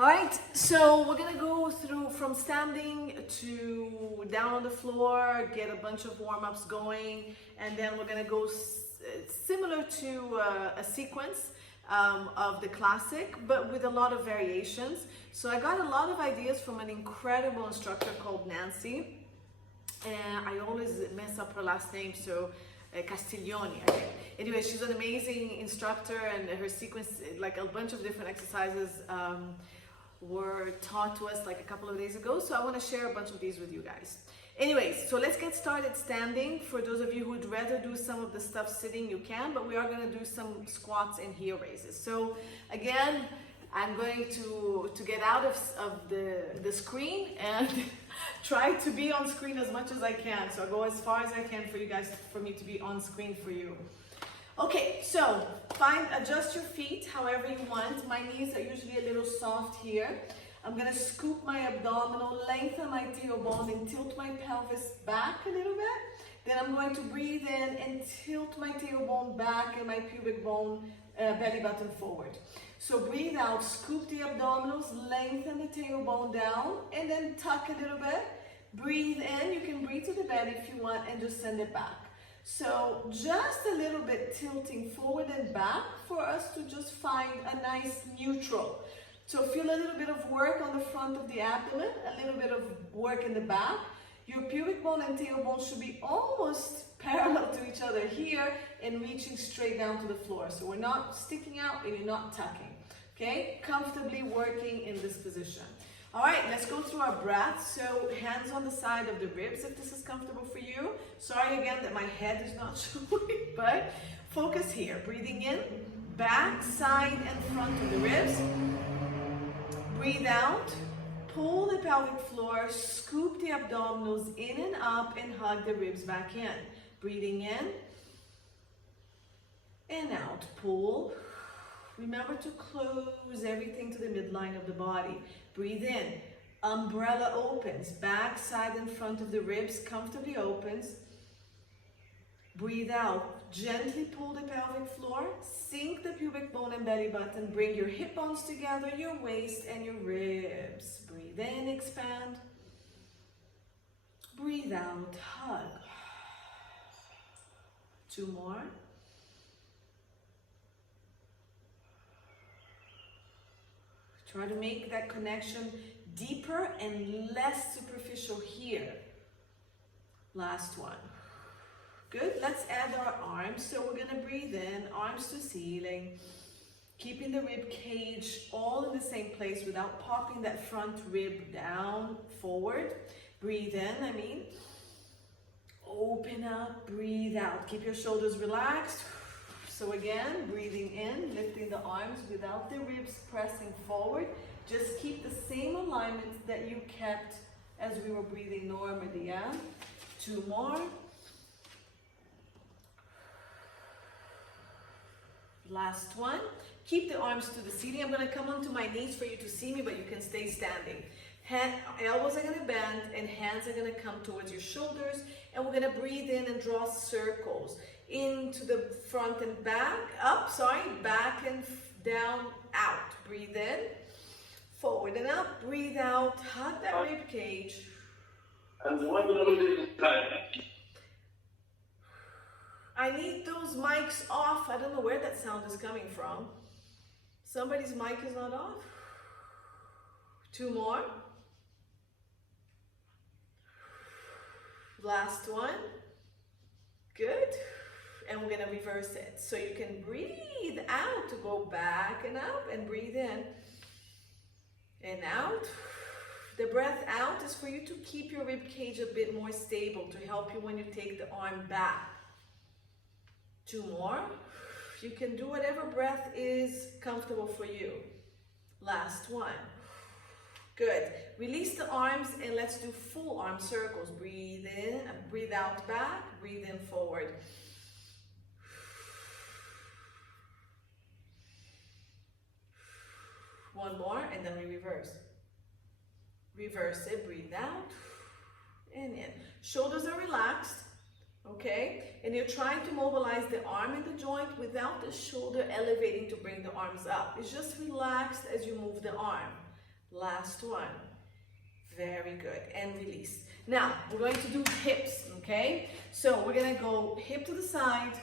All right, so we're gonna go through from standing to down on the floor, get a bunch of warm-ups going, and then we're gonna go similar to a sequence of the classic, but with a lot of variations. So I got a lot of ideas from an incredible instructor called Nancy, and I always mess up her last name, so Castiglioni. Anyway, she's an amazing instructor, and her sequence, like a bunch of different exercises, were taught to us like a couple of days ago. So I want to share a bunch of these with you guys. Anyways, so let's get started standing. For those of you who would rather do some of the stuff sitting, you can, but we are going to do some squats and heel raises. So again, I'm going to get out of the screen and try to be on screen as much as I can. So I'll go as far as I can for you guys, for me to be on screen for you. Okay, so adjust your feet however you want. My knees are usually a little soft here. I'm gonna scoop my abdominal, lengthen my tailbone, and tilt my pelvis back a little bit. Then I'm going to breathe in and tilt my tailbone back and my pubic bone, belly button forward. So breathe out, scoop the abdominals, lengthen the tailbone down, and then tuck a little bit. Breathe in, you can breathe to the belly if you want, and just send it back. So just a little bit tilting forward and back for us to just find a nice neutral. So feel a little bit of work on the front of the abdomen, a little bit of work in the back. Your pubic bone and tailbone should be almost parallel to each other here and reaching straight down to the floor. So we're not sticking out and you're not tucking, okay? Comfortably working in this position. All right, let's go through our breath. So hands on the side of the ribs if this is comfortable for you. Sorry again that my head is not showing, but focus here. Breathing in, back, side, and front of the ribs. Breathe out, pull the pelvic floor, scoop the abdominals in and up, and hug the ribs back in. Breathing in and out, pull. Remember to close everything to the midline of the body. Breathe in, umbrella opens, back, side, and front of the ribs comfortably opens. Breathe out, gently pull the pelvic floor, sink the pubic bone and belly button, bring your hip bones together, your waist and your ribs. Breathe in, expand. Breathe out, hug. 2 more. Try to make that connection deeper and less superficial here. Last one. Good, let's add our arms. So we're gonna breathe in, arms to ceiling, keeping the rib cage all in the same place without popping that front rib down, forward. Breathe in, open up, breathe out. Keep your shoulders relaxed. So again, breathing in, lifting the arms without the ribs pressing forward. Just keep the same alignment that you kept as we were breathing normally, yeah? 2 more. Last one. Keep the arms to the ceiling. I'm gonna come onto my knees for you to see me, but you can stay standing. Elbows are gonna bend and hands are gonna come towards your shoulders, and we're gonna breathe in and draw circles into the front and back, back and down, out. Breathe in, forward and up, breathe out, hug that rib cage. I need those mics off. I don't know where that sound is coming from. Somebody's mic is not off. 2 more. Last one. Good. And we're gonna reverse it. So you can breathe out to go back and up, and breathe in and out. The breath out is for you to keep your rib cage a bit more stable, to help you when you take the arm back. 2 more. You can do whatever breath is comfortable for you. Last one. Good. Release the arms and let's do full arm circles. Breathe in and breathe out back, breathe in forward. One more, and then we reverse. Reverse it, breathe out and in. Shoulders are relaxed, okay? And you're trying to mobilize the arm in the joint without the shoulder elevating to bring the arms up. It's just relaxed as you move the arm. Last one. Very good. And release. Now, we're going to do hips, okay? So we're gonna go hip to the side,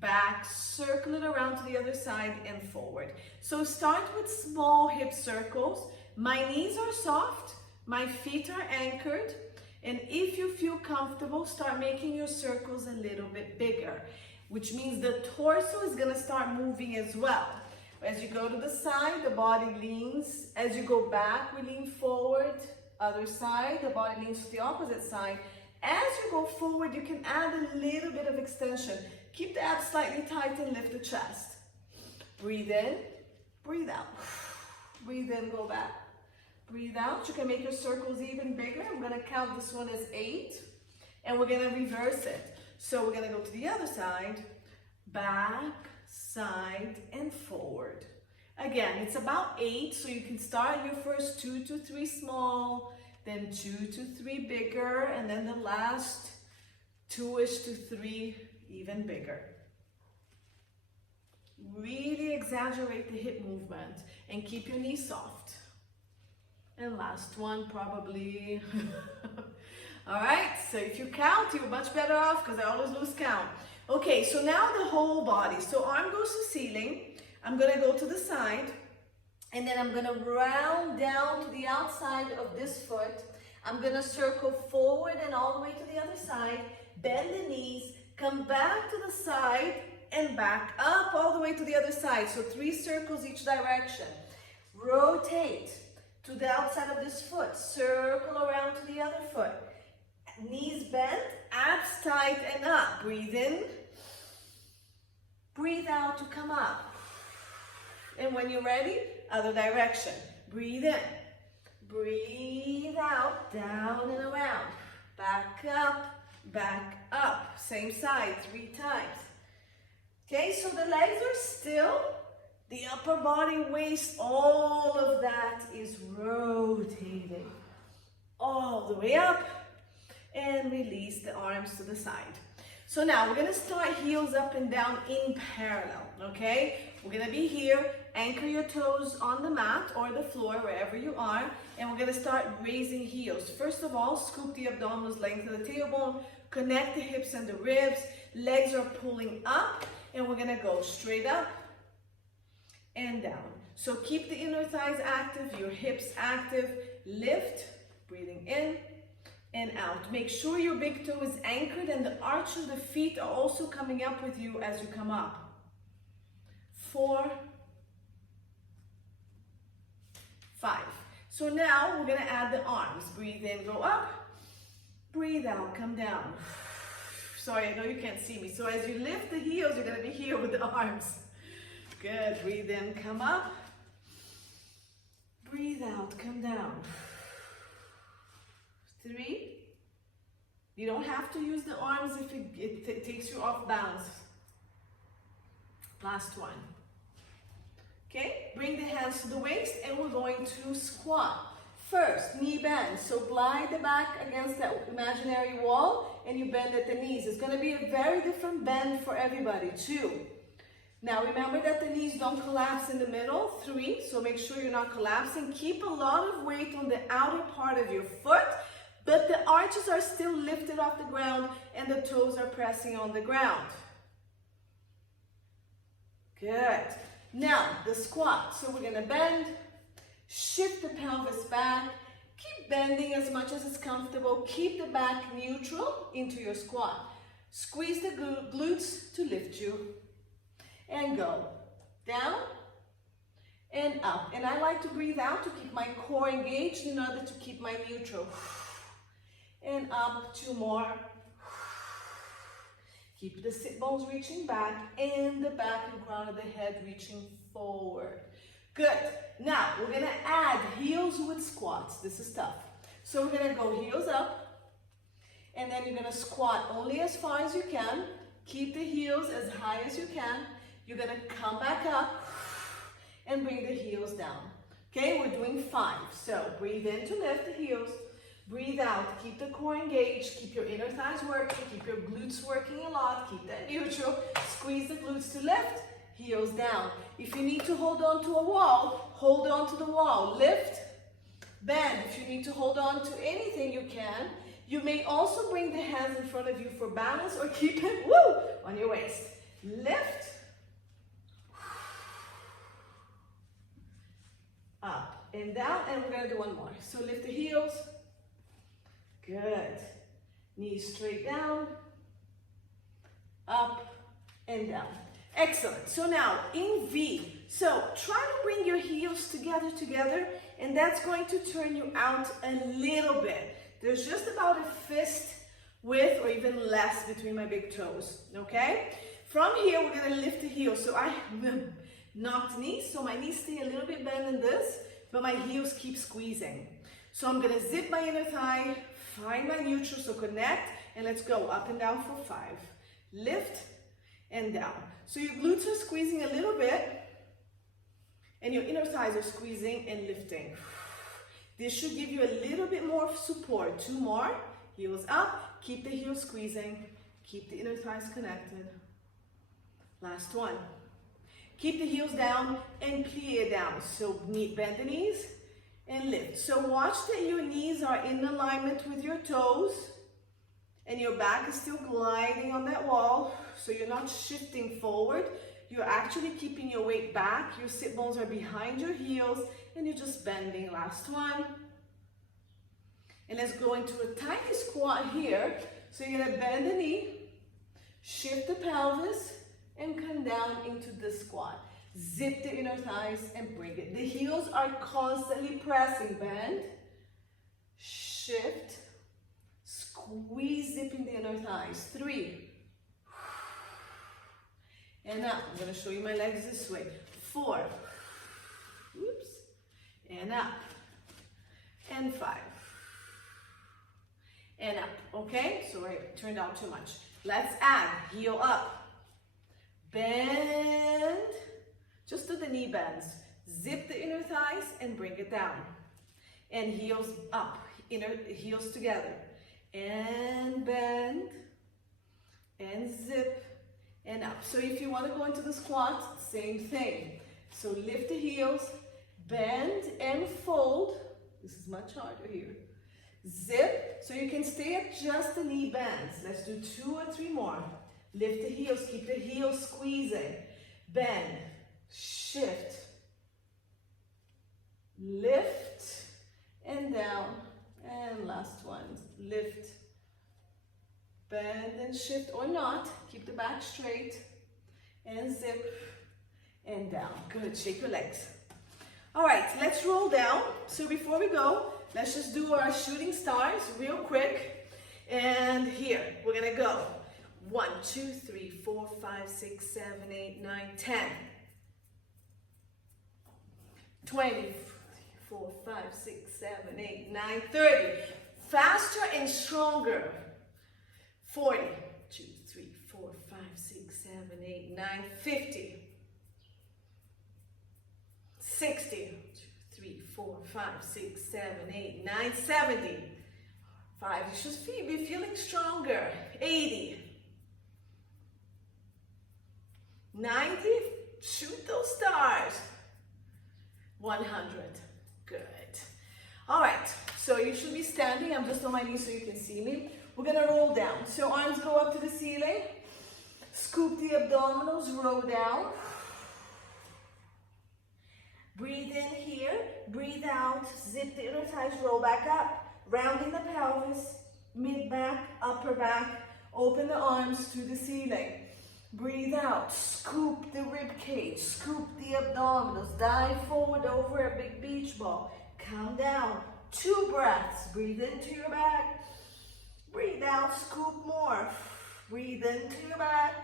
back, circle it around to the other side and forward. So start with small hip circles. My knees are soft, my feet are anchored, and if you feel comfortable, start making your circles a little bit bigger, which means the torso is gonna start moving as well. As you go to the side, the body leans. As you go back, we lean forward. Other side, the body leans to the opposite side. As you go forward, you can add a little bit of extension. Keep the abs slightly tight and lift the chest. Breathe in, breathe out. Breathe in, go back. Breathe out. You can make your circles even bigger. I'm gonna count this one as 8, and we're gonna reverse it. So we're gonna go to the other side, back, side, and forward. Again, it's about 8, so you can start your first 2 to 3 small, then 2 to 3 bigger, and then the last 2-ish to 3 even bigger. Really exaggerate the hip movement and keep your knees soft. And last one, probably. All right, so if you count, you're much better off because I always lose count. Okay, so now the whole body. So arm goes to ceiling. I'm gonna go to the side, and then I'm gonna round down to the outside of this foot. I'm gonna circle forward and all the way to the other side, bend the knees, come back to the side, and back up all the way to the other side. So 3 circles each direction. Rotate to the outside of this foot, circle around to the other foot. Knees bent, abs tight and up. Breathe in, breathe out to come up. And when you're ready, other direction. Breathe in, breathe out, down and around. Back up, same side, 3 times. Okay, so the legs are still, the upper body, waist, all of that is rotating all the way up, and release the arms to the side. So now we're gonna start heels up and down in parallel, okay? We're gonna be here, anchor your toes on the mat or the floor, wherever you are, and we're gonna start raising heels. First of all, scoop the abdominals, lengthen the tailbone, connect the hips and the ribs, legs are pulling up, and we're gonna go straight up and down. So keep the inner thighs active, your hips active, lift, breathing in and out. Make sure your big toe is anchored and the arch of the feet are also coming up with you as you come up. 4, 5. So now we're gonna add the arms. Breathe in, go up, breathe out, come down. Sorry, I know you can't see me. So as you lift the heels, you're gonna be here with the arms. Good, breathe in, come up. Breathe out, come down. 3. You don't have to use the arms if it takes you off balance. Last one. Okay, bring the hands to the waist and we're going to squat. First, knee bend. So glide the back against that imaginary wall and you bend at the knees. It's going to be a very different bend for everybody. 2. Now remember that the knees don't collapse in the middle. 3, so make sure you're not collapsing. Keep a lot of weight on the outer part of your foot, but the arches are still lifted off the ground and the toes are pressing on the ground. Good. Now, the squat. So we're gonna bend, shift the pelvis back, keep bending as much as it's comfortable, keep the back neutral into your squat. Squeeze the glutes to lift you. And go down and up. And I like to breathe out to keep my core engaged in order to keep my neutral. And up, 2 more. Keep the sit bones reaching back and the back and crown of the head reaching forward. Good. Now we're gonna add heels with squats. This is tough. So we're gonna go heels up and then you're gonna squat only as far as you can. Keep the heels as high as you can. You're gonna come back up and bring the heels down. Okay, we're doing 5. So breathe in to lift the heels. Breathe out, keep the core engaged, keep your inner thighs working, keep your glutes working a lot, keep that neutral. Squeeze the glutes to lift, heels down. If you need to hold on to a wall, hold on to the wall. Lift Bend. If you need to hold on to anything, you can. You may also bring the hands in front of you for balance or keep it, woo, on your waist. Lift. Up and down, and we're gonna do one more. So lift the heels. Good. Knees straight down. Up and down. Excellent. So now in V. So try to bring your heels together, and that's going to turn you out a little bit. There's just about a fist width or even less between my big toes, okay? From here, we're gonna lift the heels. So I knocked knees, so my knees stay a little bit bent in this, but my heels keep squeezing. So I'm gonna zip my inner thigh, find my neutral, so connect, and let's go up and down for 5. Lift and down. So your glutes are squeezing a little bit, and your inner thighs are squeezing and lifting. This should give you a little bit more support. 2 more, heels up, keep the heels squeezing, keep the inner thighs connected. Last one. Keep the heels down and plie down. So bend the knees and lift. So watch that your knees are in alignment with your toes and your back is still gliding on that wall. So you're not shifting forward. You're actually keeping your weight back. Your sit bones are behind your heels and you're just bending. Last one. And let's go into a tiny squat here. So you're gonna bend the knee, shift the pelvis, and come down into the squat. Zip the inner thighs and bring it. The heels are constantly pressing. Bend, shift, squeeze, zipping the inner thighs. 3. And up. I'm gonna show you my legs this way. 4. Oops. And up. And 5. And up. Okay? So I turned out too much. Let's add. Heel up. Bend. Just do the knee bends. Zip the inner thighs and bring it down. And heels up. Inner heels together. And bend. And zip. And up. So if you want to go into the squat, same thing. So lift the heels, bend and fold. This is much harder here. Zip, so you can stay at just the knee bends. Let's do 2 or 3 more. Lift the heels, keep the heels squeezing. Bend, shift, lift, and down. And last one, lift, bend and shift or not. Keep the back straight and zip and down. Good, shake your legs. All right, let's roll down. So before we go, let's just do our shooting stars real quick. And here, we're gonna go. 1, 2, 3, 4, 5, 6, 7, 8, 9, 10. 20, 4, 5, 6, 7, 8, 9, 30. Faster and stronger. 40, 2, 3, 4, 5, 6, 7, 8, 9, 50. 60, 2, 3, 4, 5, 6, 7, 8, 9, 70. 5, you should be feeling stronger. 80. 90, shoot those stars. 100, good. All right, so you should be standing. I'm just on my knees so you can see me. We're gonna roll down. So arms go up to the ceiling. Scoop the abdominals, roll down. Breathe in here, breathe out, zip the inner thighs, roll back up. Rounding the pelvis, mid-back, upper back. Open the arms to the ceiling. Breathe out, scoop the rib cage, scoop the abdominals, dive forward over a big beach ball. Come down, 2 breaths, breathe into your back. Breathe out, scoop more. Breathe into your back.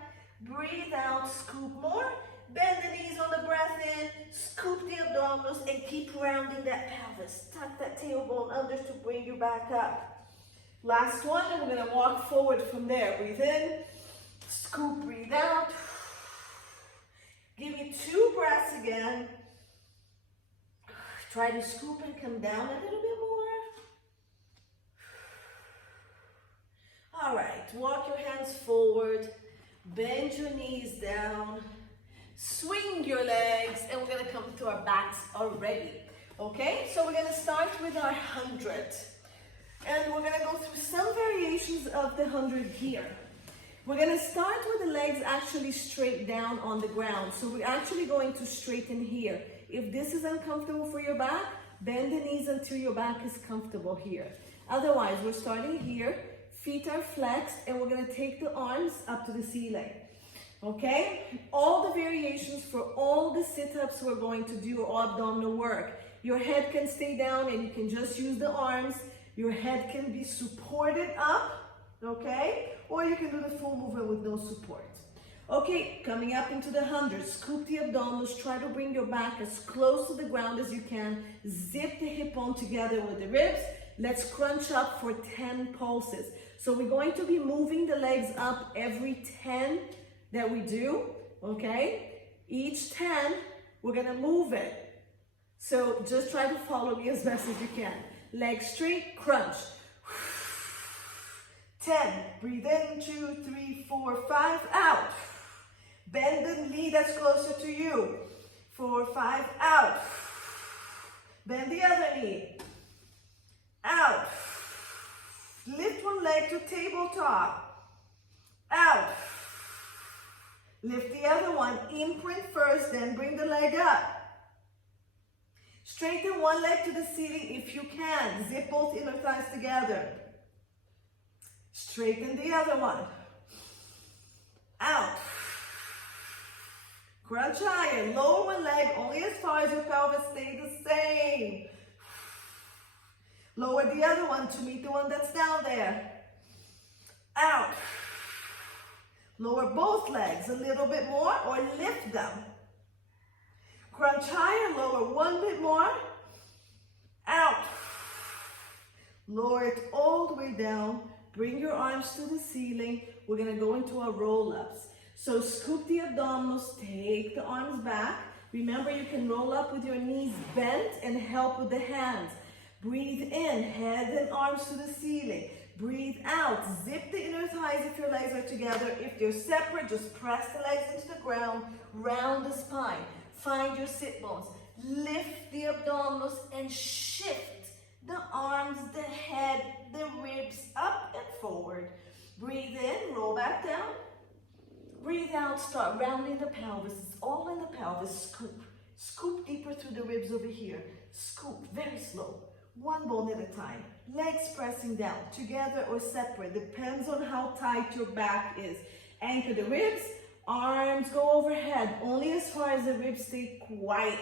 Breathe out, scoop more. Bend the knees on the breath in. Scoop the abdominals and keep rounding that pelvis. Tuck that tailbone under to bring you back up. Last one, and we're gonna walk forward from there. Breathe in, scoop, breathe out. Give me 2 breaths again. Try to scoop and come down a little bit more. All right, walk your hands forward, bend your knees down, swing your legs, and we're gonna come to our backs already. Okay, so we're gonna start with our 100. And we're gonna go through some variations of the 100 here. We're gonna start with the legs actually straight down on the ground. So we're actually going to straighten here. If this is uncomfortable for your back, bend the knees until your back is comfortable here. Otherwise, we're starting here, feet are flexed, and we're gonna take the arms up to the ceiling. Okay? All the variations for all the sit-ups we're going to do all abdominal work. Your head can stay down and you can just use the arms. Your head can be supported up, okay? Or you can do the full movement with no support. Okay, coming up into the 100, scoop the abdominals, try to bring your back as close to the ground as you can. Zip the hip bone together with the ribs. Let's crunch up for 10 pulses. So we're going to be moving the legs up every 10 that we do, okay? Each 10, we're gonna move it. So just try to follow me as best as you can. Legs straight, crunch. 10, breathe in, 2, 3, 4, 5, out. Bend the knee that's closer to you. 4, 5, out. Bend the other knee. Out. Lift one leg to tabletop. Out. Lift the other one, imprint first, then bring the leg up. Straighten one leg to the ceiling if you can. Zip both inner thighs together. Straighten the other one. Out. Crunch higher. Lower one leg only as far as your pelvis stays the same. Lower the other one to meet the one that's down there. Out. Lower both legs a little bit more or lift them. Crunch higher, lower one bit more. Out. Lower it all the way down. Bring your arms to the ceiling. We're gonna go into our roll-ups. So scoop the abdominals, take the arms back. Remember, you can roll up with your knees bent and help with the hands. Breathe in, head and arms to the ceiling. Breathe out, zip the inner thighs if your legs are together. If they're separate, just press the legs into the ground, round the spine. Find your sit bones. Lift the abdominals and shift the arms, the head, the ribs up and forward. Breathe in, roll back down. Breathe out, start rounding the pelvis. It's all in the pelvis. Scoop. Scoop deeper through the ribs over here. Scoop, very slow. One bone at a time. Legs pressing down, together or separate. Depends on how tight your back is. Anchor the ribs. Arms go overhead, only as far as the ribs stay quiet.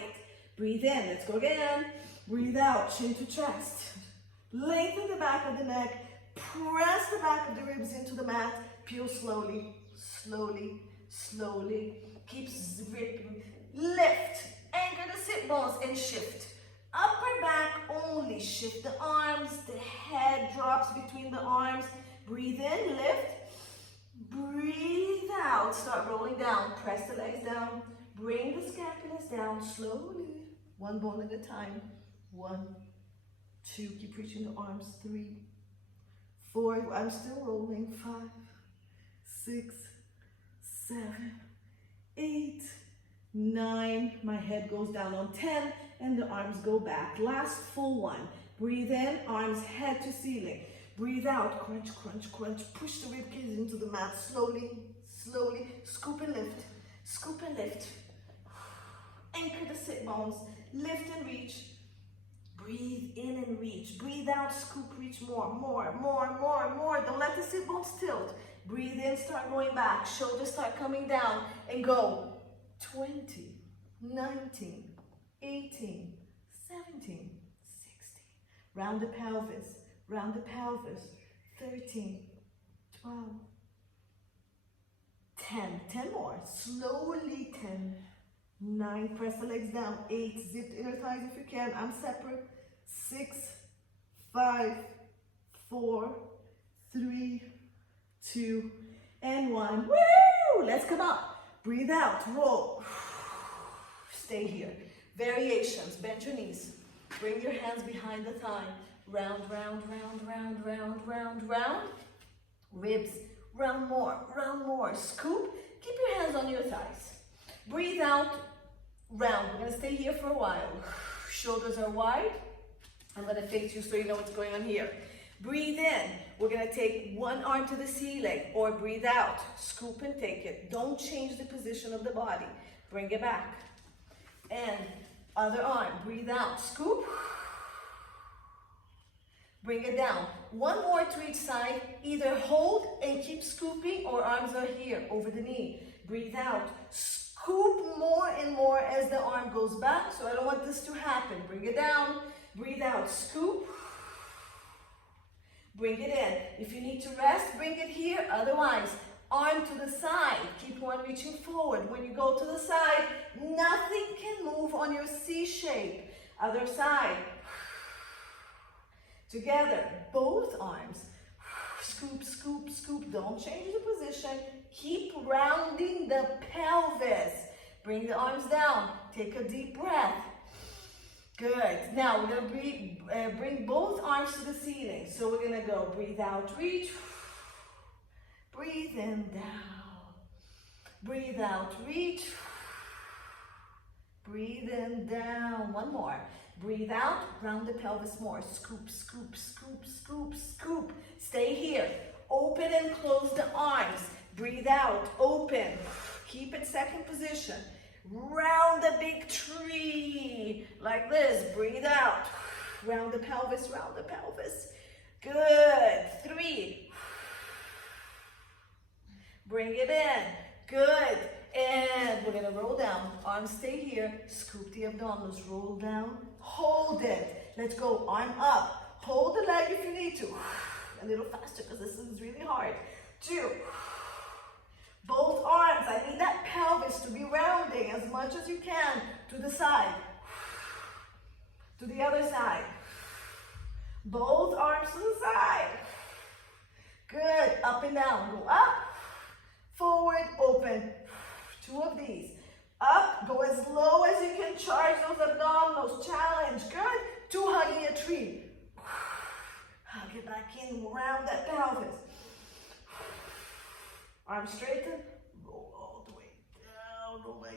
Breathe in, let's go again. Breathe out, chin to chest. Lengthen the back of the neck. Press the back of the ribs into the mat. Peel slowly, slowly, slowly. Keep zipping. Lift, anchor the sit bones and shift. Upper back only. Shift the arms, the head drops between the arms. Breathe in, lift. Breathe out, start rolling down, press the legs down, bring the scapulas down slowly, one bone at a time. 1, 2, keep reaching the arms, 3, 4, I'm still rolling, 5, 6, 7, 8, 9, my head goes down on 10, and the arms go back. Last full one, breathe in, arms head to ceiling. Breathe out, crunch, crunch, crunch. Push the rib cage into the mat slowly, slowly. Scoop and lift, scoop and lift. Anchor the sit bones, lift and reach. Breathe in and reach. Breathe out, scoop, reach more, more, more, more, more. Don't let the sit bones tilt. Breathe in, start going back. Shoulders start coming down and go. 20, 19, 18, 17, 16. Round the pelvis. Round the pelvis, 13, 12, 10, 10 more, slowly 10, 9, press the legs down, 8, zip the inner thighs if you can, I'm separate, 6, 5, 4, 3, 2, and 1, woo! Let's come up, breathe out, roll, stay here, variations, bend your knees, bring your hands behind the thigh, round, round, round, round, round, round, round. Ribs, round more. Scoop, keep your hands on your thighs. Breathe out, round. We're gonna stay here for a while. Shoulders are wide. I'm gonna face you so you know what's going on here. Breathe in. We're gonna take one arm to the ceiling, or breathe out. Scoop and take it. Don't change the position of the body. Bring it back. And other arm, breathe out. Scoop. Bring it down. One more to each side. Either hold and keep scooping, or arms are here over the knee. Breathe out. Scoop more and more as the arm goes back. So I don't want this to happen. Bring it down. Breathe out. Scoop. Bring it in. If you need to rest, bring it here. Otherwise, arm to the side. Keep on reaching forward. When you go to the side, nothing can move on your C shape. Other side. Together, both arms. Scoop, scoop, scoop. Don't change the position. Keep rounding the pelvis. Bring the arms down. Take a deep breath. Good. Now we're going to bring both arms to the ceiling. So we're going to go breathe out, reach. Breathe in, down. Breathe out, reach. Breathe in, down. One more. Breathe out, round the pelvis more. Scoop, scoop, scoop, scoop, scoop. Stay here. Open and close the arms. Breathe out, open. Keep it second position. Round the big tree. Like this. Breathe out. Round the pelvis, round the pelvis. Good. 3. Bring it in. Good. And we're going to roll down. Arms stay here. Scoop the abdominals. Roll down. Hold it. Let's go. Arm up. Hold the leg if you need to. A little faster because this is really hard. 2. Both arms. I need that pelvis to be rounding as much as you can to the side. To the other side. Both arms to the side. Good. Up and down. Go up. Forward. Open. 2 of these. Up, go as low as you can, charge those abdominals, challenge, good. 2 hugging a tree. Hug it back in, round that pelvis. Arms straighten, roll all the way down, oh my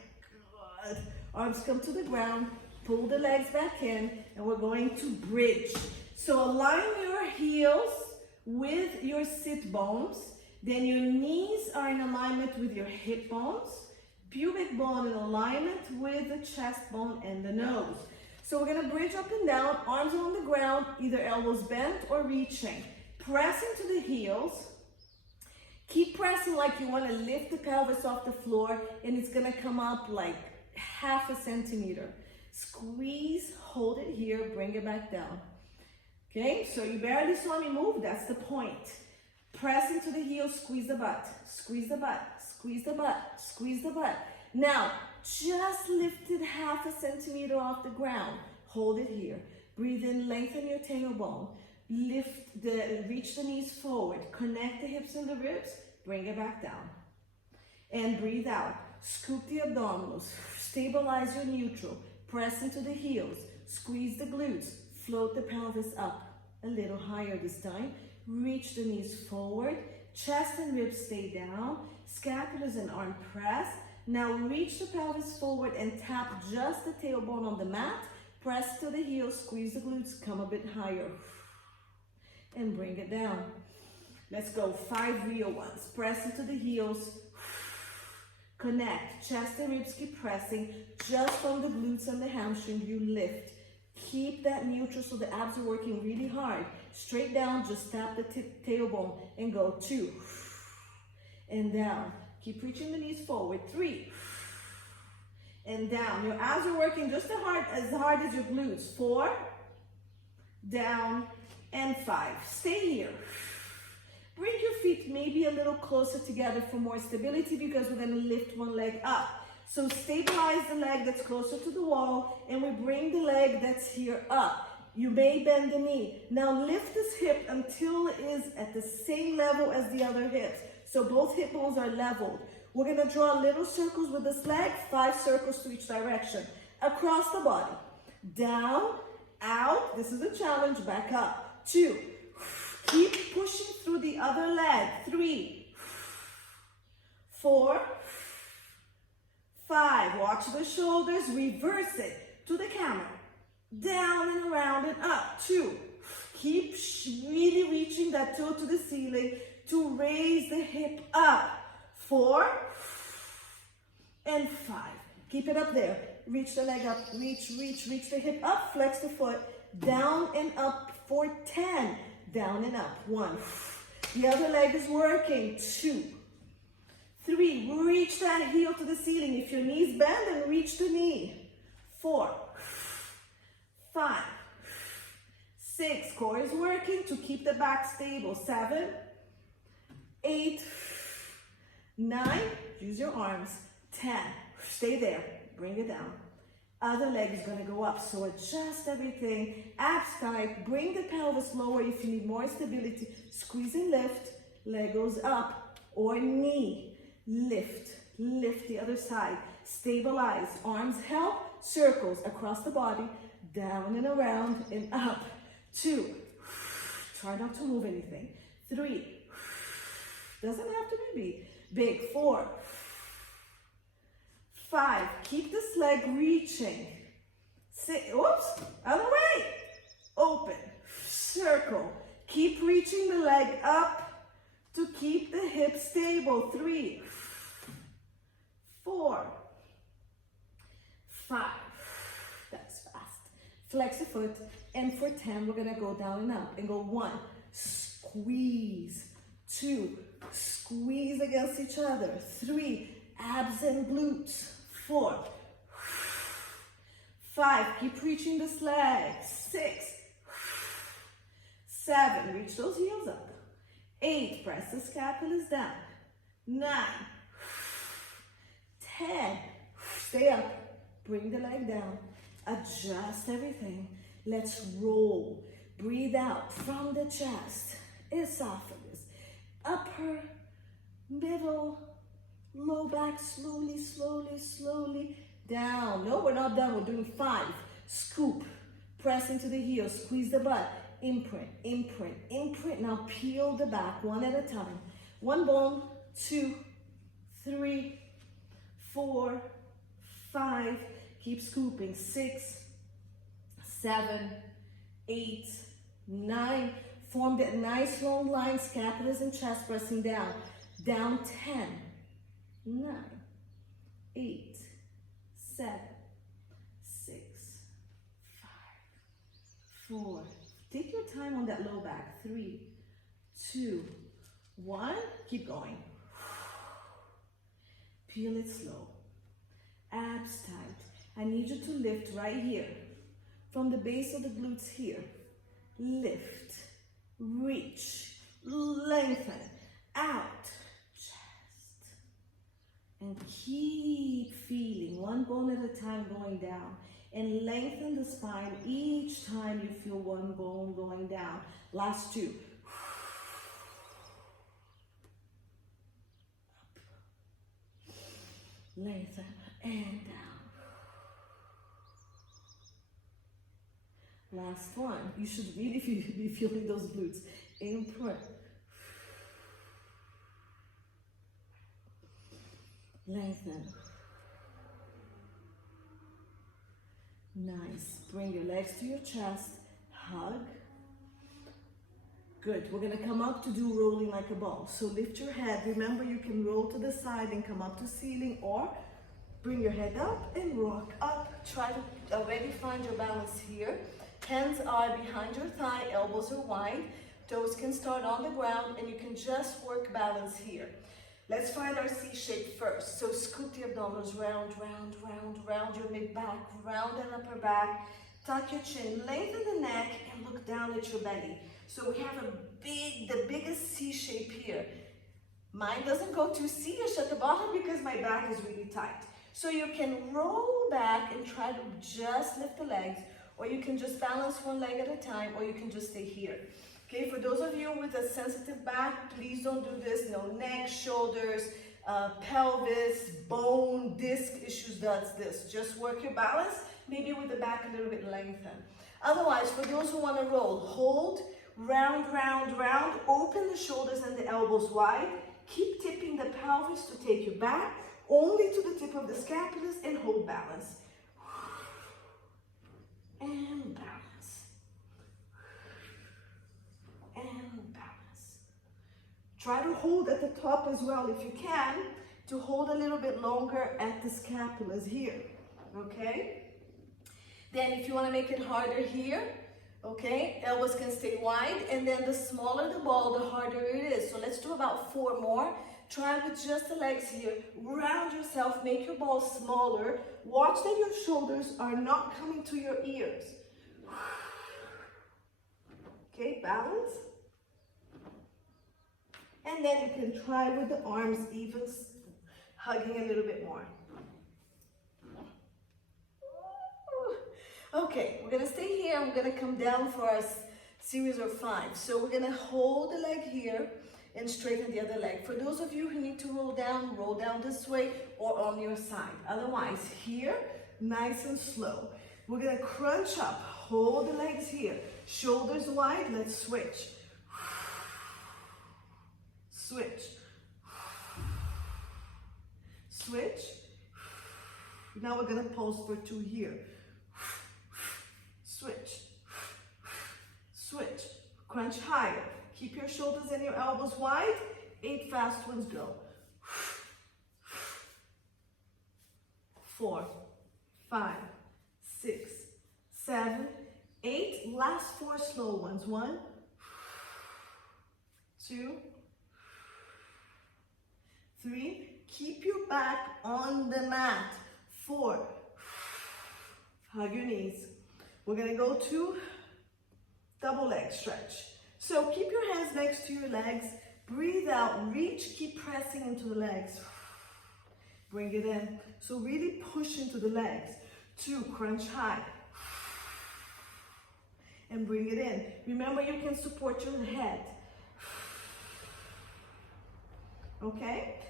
God. Arms come to the ground, pull the legs back in, and we're going to bridge. So align your heels with your sit bones, then your knees are in alignment with your hip bones, pubic bone in alignment with the chest bone and the nose. So we're gonna bridge up and down, arms on the ground, either elbows bent or reaching. Press into the heels. Keep pressing like you wanna lift the pelvis off the floor, and it's gonna come up like half a centimeter. Squeeze, hold it here, bring it back down. Okay, so you barely saw me move, that's the point. Press into the heels, squeeze the butt, squeeze the butt, squeeze the butt, squeeze the butt. Now, just lift it half a centimeter off the ground. Hold it here. Breathe in, lengthen your tailbone. Reach the knees forward. Connect the hips and the ribs. Bring it back down. And breathe out. Scoop the abdominals. Stabilize your neutral. Press into the heels. Squeeze the glutes. Float the pelvis up. A little higher this time. Reach the knees forward. Chest and ribs stay down. Scapulas and arm press. Now reach the pelvis forward and tap just the tailbone on the mat. Press to the heels, squeeze the glutes, come a bit higher. And bring it down. Let's go, 5 real ones. Press into the heels. Connect, chest and ribs keep pressing. Just on the glutes and the hamstring, you lift. Keep that neutral so the abs are working really hard. Straight down, just tap the tailbone and go 2. And down. Keep reaching the knees forward. 3. And down. Your abs are working just as hard as your glutes. 4. Down. And 5. Stay here. Bring your feet maybe a little closer together for more stability because we're going to lift one leg up. So stabilize the leg that's closer to the wall and we bring the leg that's here up. You may bend the knee. Now lift this hip until it is at the same level as the other hips. So both hip bones are leveled. We're going to draw little circles with this leg, 5 circles to each direction. Across the body. Down, out. This is a challenge. Back up. 2. Keep pushing through the other leg. 3. 4. 5. Watch the shoulders. Reverse it to the camera. down and around and up. 2. Keep really reaching that toe to the ceiling to raise the hip up. 4 and 5. Keep it up there. Reach the leg up. Reach the hip up. Flex the foot. Down and up for 10. Down and up. 1. The other leg is working. 2. 3. Reach that heel to the ceiling. If your knees bend, then reach the knee. 4. 5. 6. Core is working to keep the back stable. 7. 8. 9. Use your arms. 10. Stay there. Bring it down. Other leg is going to go up. So adjust everything. Abs tight. Bring the pelvis lower if you need more stability. Squeeze and lift. Leg goes up or knee. Lift. Lift the other side. Stabilize. Arms help. Circles across the body. Down and around and up. 2. Try not to move anything. 3. Doesn't have to be big. 4. 5. Keep this leg reaching. 6. Oops. Other way. Open. Circle. Keep reaching the leg up to keep the hip stable. 3. 4. 5. That's fast. Flex the foot. And for 10, we're going to go down and up. And go 1. Squeeze. 2. Squeeze against each other. 3. Abs and glutes. 4. 5. Keep reaching this leg. 6. 7. Reach those heels up. 8. Press the scapulas down. 9. 10. Stay up. Bring the leg down. Adjust everything. Let's roll. Breathe out from the chest, esophagus, upper, middle, low back, slowly, slowly, slowly, down. No, we're not done. We're doing 5. Scoop, press into the heels, squeeze the butt, imprint, imprint, imprint. Now peel the back one at a time. 1 bone, 2, 3, 4, 5. Keep scooping. 6, 7, 8, 9. Form that nice long line, scapulas and chest pressing down. Down 10, 9, 8, 7, 6, 5, 4. Take your time on that low back. 3, 2, 1. Keep going. Peel it slow. Abs tight. I need you to lift right here. From the base of the glutes here. Lift. Reach. Lengthen. Out. Chest. And keep feeling 1 bone at a time going down. And lengthen the spine each time you feel 1 bone going down. Last 2. Up. Lengthen and down. Last 1. You should really be feeling those glutes. Imprint. Lengthen. Nice. Bring your legs to your chest. Hug. Good. We're going to come up to do rolling like a ball. So lift your head. Remember, you can roll to the side and come up to ceiling, or bring your head up and rock up. Try to already find your balance here. Hands are behind your thigh, elbows are wide, toes can start on the ground, and you can just work balance here. Let's find our C shape first. So scoop the abdominals round, round, round, round your mid-back, round and upper back. Tuck your chin, lengthen the neck, and look down at your belly. So we have the biggest C shape here. Mine does't go too C-ish at the bottom because my back is really tight. So you can roll back and try to just lift the legs, or you can just balance 1 leg at a time, or you can just stay here. Okay, for those of you with a sensitive back, please don't do this. No neck, shoulders, pelvis, bone, disc issues does this. Just work your balance, maybe with the back a little bit lengthened. Otherwise, for those who want to roll, hold, round, round, round, open the shoulders and the elbows wide. Keep tipping the pelvis to take you back, only to the tip of the scapulas, and hold balance. And Try to hold at the top as well if you can, to hold a little bit longer at the scapulas here, okay? Then if you want to make it harder here, okay, elbows can stay wide, and then the smaller the ball, the harder it is. So let's do about 4 more. Try with just the legs here. Round yourself, make your ball smaller. Watch that your shoulders are not coming to your ears. Okay, balance. And then you can try with the arms even hugging a little bit more. Okay, we're gonna stay here. We're gonna come down for our series of 5. So we're gonna hold the leg here and straighten the other leg. For those of you who need to roll down this way or on your side. Otherwise, here, nice and slow. We're gonna crunch up, hold the legs here. Shoulders wide, let's switch. Switch. Switch. Now we're gonna pause for 2 here. Switch. Switch. Crunch higher. Keep your shoulders and your elbows wide. 8 fast ones, go. 4, 5, 6, 7, 8. Last 4 slow ones. 1, 2, 3. Keep your back on the mat. 4. Hug your knees. We're gonna go to double leg stretch. So keep your hands next to your legs. Breathe out, reach, keep pressing into the legs. Bring it in. So really push into the legs. 2, crunch high. And bring it in. Remember, you can support your head. Okay?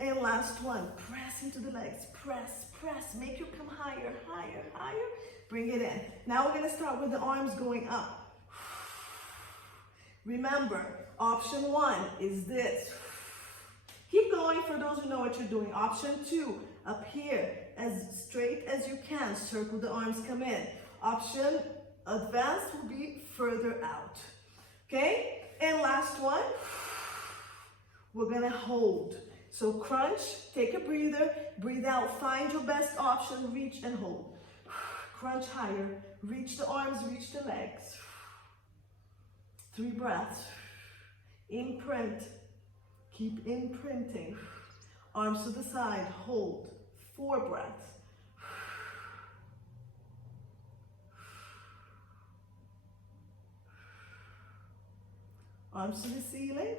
And last one, press into the legs. Press, press, make you come higher, higher, higher. Bring it in. Now we're gonna start with the arms going up. Remember, option 1 is this. Keep going for those who know what you're doing. Option 2, up here, as straight as you can. Circle the arms, come in. Option advanced will be further out. Okay? And last one, we're gonna hold. So crunch, take a breather, breathe out, find your best option, reach and hold. Crunch higher, reach the arms, reach the legs. 3 breaths. Imprint. Keep imprinting. Arms to the side, hold. 4 breaths. Arms to the ceiling,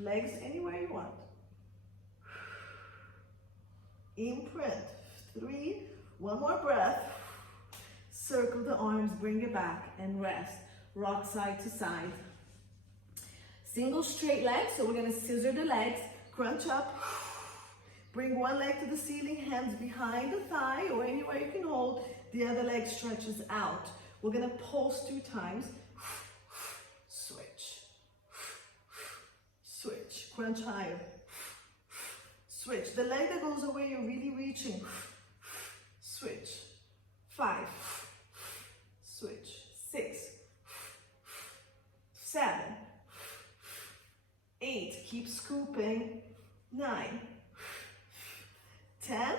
legs anywhere you want. Imprint. 3, 1 more breath. Circle the arms, bring it back and rest. Rock side to side. Single straight leg, so we're gonna scissor the legs, crunch up. Bring one leg to the ceiling, hands behind the thigh or anywhere you can hold. The other leg stretches out. We're gonna pulse 2 times. Switch. Switch, crunch higher. Switch, the leg that goes away, you're really reaching. Switch, 5. Switch, 6. 7. 8, keep scooping. 9. 10.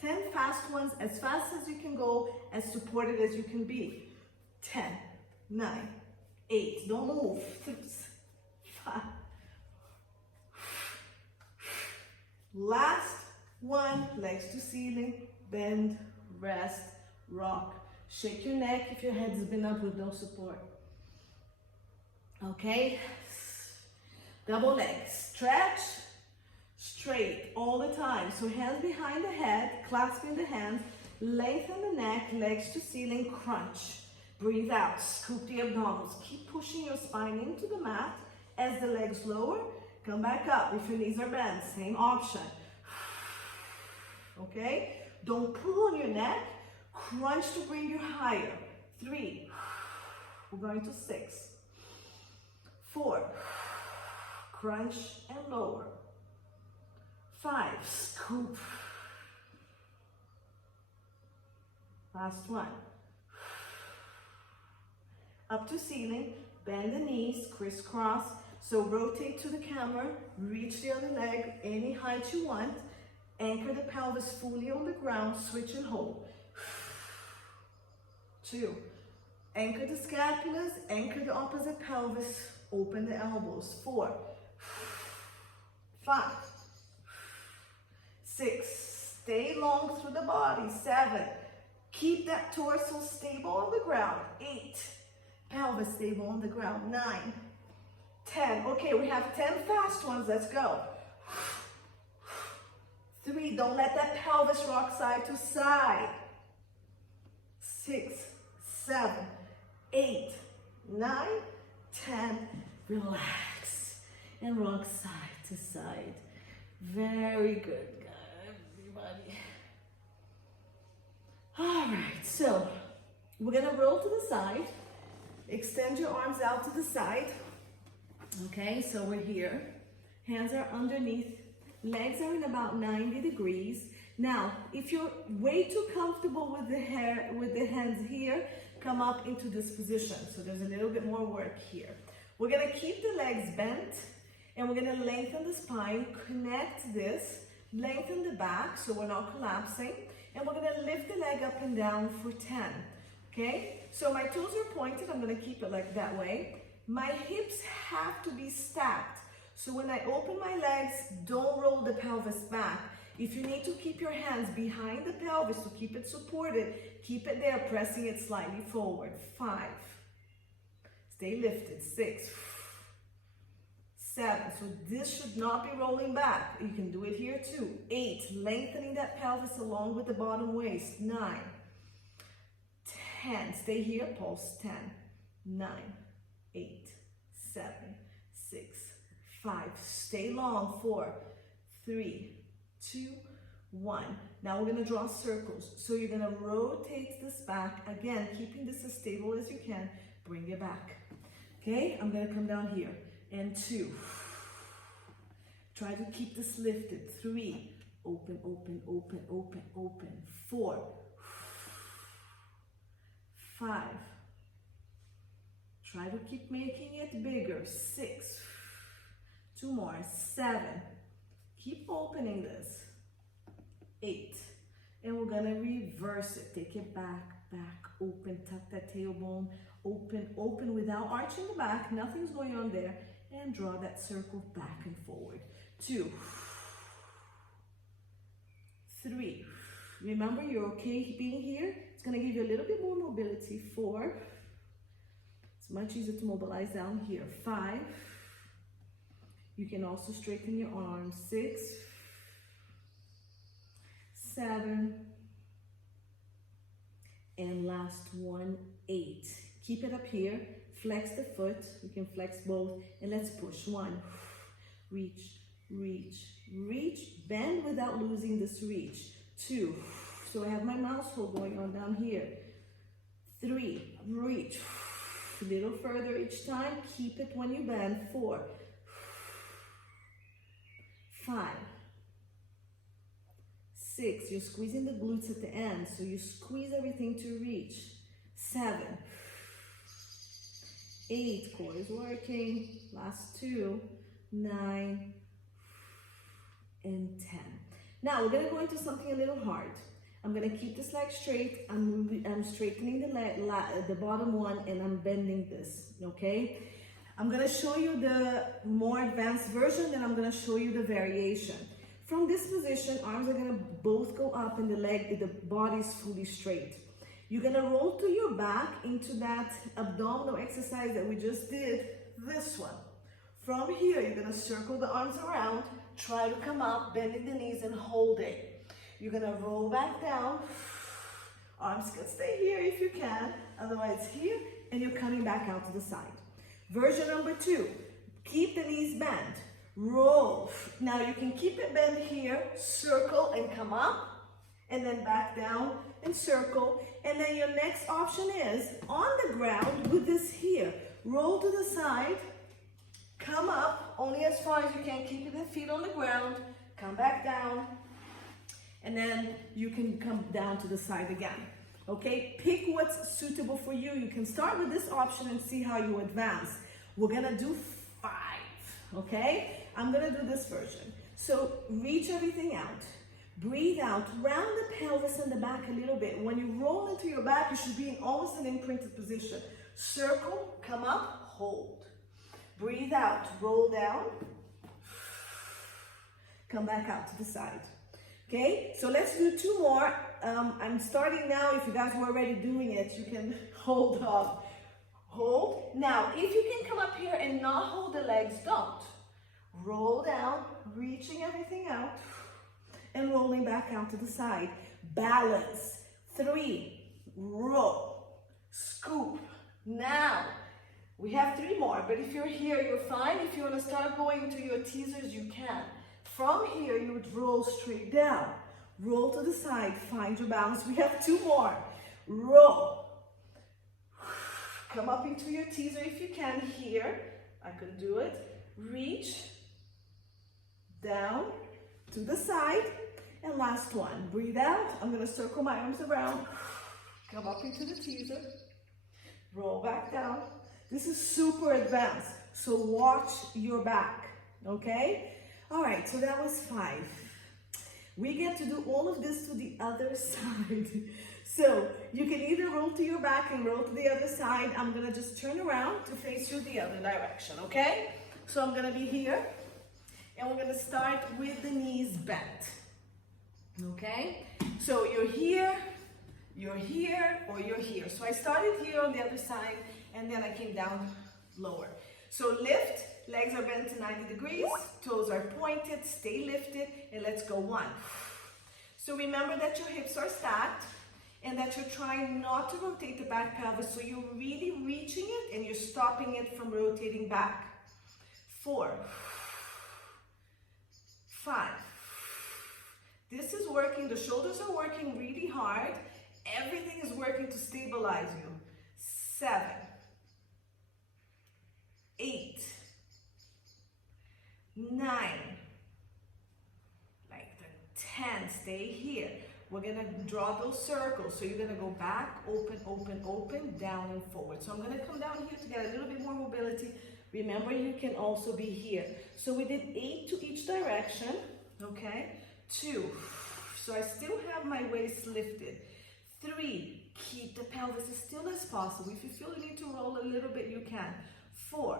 10 fast ones, as fast as you can go, as supported as you can be. 10, 9, 8, don't move. 6, 5. Last one, legs to ceiling, bend, rest, rock. Shake your neck if your head's been up with no support. Okay, double legs, stretch, straight all the time. So hands behind the head, clasping the hands, lengthen the neck, legs to ceiling, crunch. Breathe out, scoop the abdominals. Keep pushing your spine into the mat. As the legs lower, come back up. If your knees are bent, same option. Okay, don't pull on your neck. Crunch to bring you higher. 3, we're going to 6. 4, crunch and lower. 5, scoop. Last one. Up to ceiling, bend the knees, crisscross. So rotate to the camera, reach the other leg, any height you want, anchor the pelvis fully on the ground, switch and hold. 2, anchor the scapulas, anchor the opposite pelvis, open the elbows. 4, 5, 6, stay long through the body. 7, keep that torso stable on the ground. 8, pelvis stable on the ground. 9, 10. Okay, we have 10 fast ones. Let's go. 3, don't let that pelvis rock side to side. 6, 7, 8, 9, 10. Relax and rock side to side. Very good, everybody. All right, so we're gonna roll to the side. Extend your arms out to the side. Okay, so we're here. Hands are underneath. Legs are in about 90 degrees. Now, if you're way too comfortable with the hands here, come up into this position. So there's a little bit more work here. We're gonna keep the legs bent and we're gonna lengthen the spine, connect this, lengthen the back so we're not collapsing, and we're gonna lift the leg up and down for 10. Okay, so my toes are pointed. I'm gonna keep it like that way. My hips have to be stacked. So when I open my legs, don't roll the pelvis back. If you need to keep your hands behind the pelvis to keep it supported, keep it there, pressing it slightly forward. 5, stay lifted. 6, 7, so this should not be rolling back. You can do it here too. 8, lengthening that pelvis along with the bottom waist. 9, 10, stay here, pulse. 10, 9, 8, 7, 6, 5, stay long. 4, 3, 2, 1. Now we're gonna draw circles. So you're gonna rotate this back, again, keeping this as stable as you can. Bring it back. Okay, I'm gonna come down here. And 2. Try to keep this lifted. 3, open, open, open, open, open. 4, 5. Try to keep making it bigger. 6, 2 more. 7, keep opening this. 8, and we're gonna reverse it. Take it back, back, open, tuck that tailbone, open, open without arching the back, nothing's going on there, and draw that circle back and forward. 2, 3, remember you're okay being here. It's gonna give you a little bit more mobility. 4, it's much easier to mobilize down here. 5, you can also straighten your arms. 6, 7, and last one, 8. Keep it up here, flex the foot, you can flex both, and let's push. 1, reach, reach, reach, bend without losing this reach. 2, so I have my mouse hold going on down here. 3, reach, a little further each time, keep it when you bend. 4, 5, 6, you're squeezing the glutes at the end, so you squeeze everything to reach. 7, 8, core is working. Last 2, 9, and 10. Now we're gonna go into something a little hard. I'm gonna keep this leg straight. I'm straightening the bottom one, and I'm bending this. Okay. I'm gonna show you the more advanced version, and I'm gonna show you the variation. From this position, arms are gonna both go up and the body is fully straight. You're gonna roll to your back into that abdominal exercise that we just did, this one. From here, you're gonna circle the arms around, try to come up, bending the knees and hold it. You're gonna roll back down. Arms can stay here if you can, otherwise here, and you're coming back out to the side. Version number 2, keep the knees bent. Roll. Now you can keep it bent here, circle and come up, and then back down and circle. And then your next option is on the ground with this here. Roll to the side, come up only as far as you can, keeping the feet on the ground, come back down, and then you can come down to the side again. Okay, pick what's suitable for you. You can start with this option and see how you advance. We're gonna do 5. okay? I'm gonna do this version. So reach everything out. Breathe out, round the pelvis and the back a little bit. When you roll into your back, you should be in almost an imprinted position. Circle, come up, hold. Breathe out, roll down. Come back out to the side. Okay, so let's do two more. I'm starting now. If you guys were already doing it, you can hold up. Hold. Now, if you can come up here and not hold the legs, don't. Roll down, reaching everything out, and rolling back out to the side. Balance. 3, roll, scoop. Now, we have 3 more, but if you're here, you're fine. If you want to start going to your teasers, you can. From here, you would roll straight down. Roll to the side, find your balance. We have 2 more. Roll. Come up into your teaser if you can. Here, I can do it. Reach. Down to the side. And last one. Breathe out. I'm going to circle my arms around. Come up into the teaser. Roll back down. This is super advanced, so watch your back, okay? All right, so that was 5. We get to do all of this to the other side. So you can either roll to your back and roll to the other side. I'm gonna just turn around to face you the other direction, okay? So I'm gonna be here, and we're gonna start with the knees bent, okay? So you're here, or you're here. So I started here on the other side, and then I came down lower. So lift, legs are bent to 90 degrees, toes are pointed, stay lifted, and let's go 1. So remember that your hips are stacked, and that you're trying not to rotate the back pelvis, so you're really reaching it, and you're stopping it from rotating back. 4, 5. This is working, the shoulders are working really hard, everything is working to stabilize you. 7, 8, 9, like the 10, stay here. We're gonna draw those circles. So you're gonna go back, open, open, open, down and forward. So I'm gonna come down here to get a little bit more mobility. Remember, you can also be here. So we did 8 to each direction, okay? 2, so I still have my waist lifted. 3, keep the pelvis as still as possible. If you feel you need to roll a little bit, you can. 4,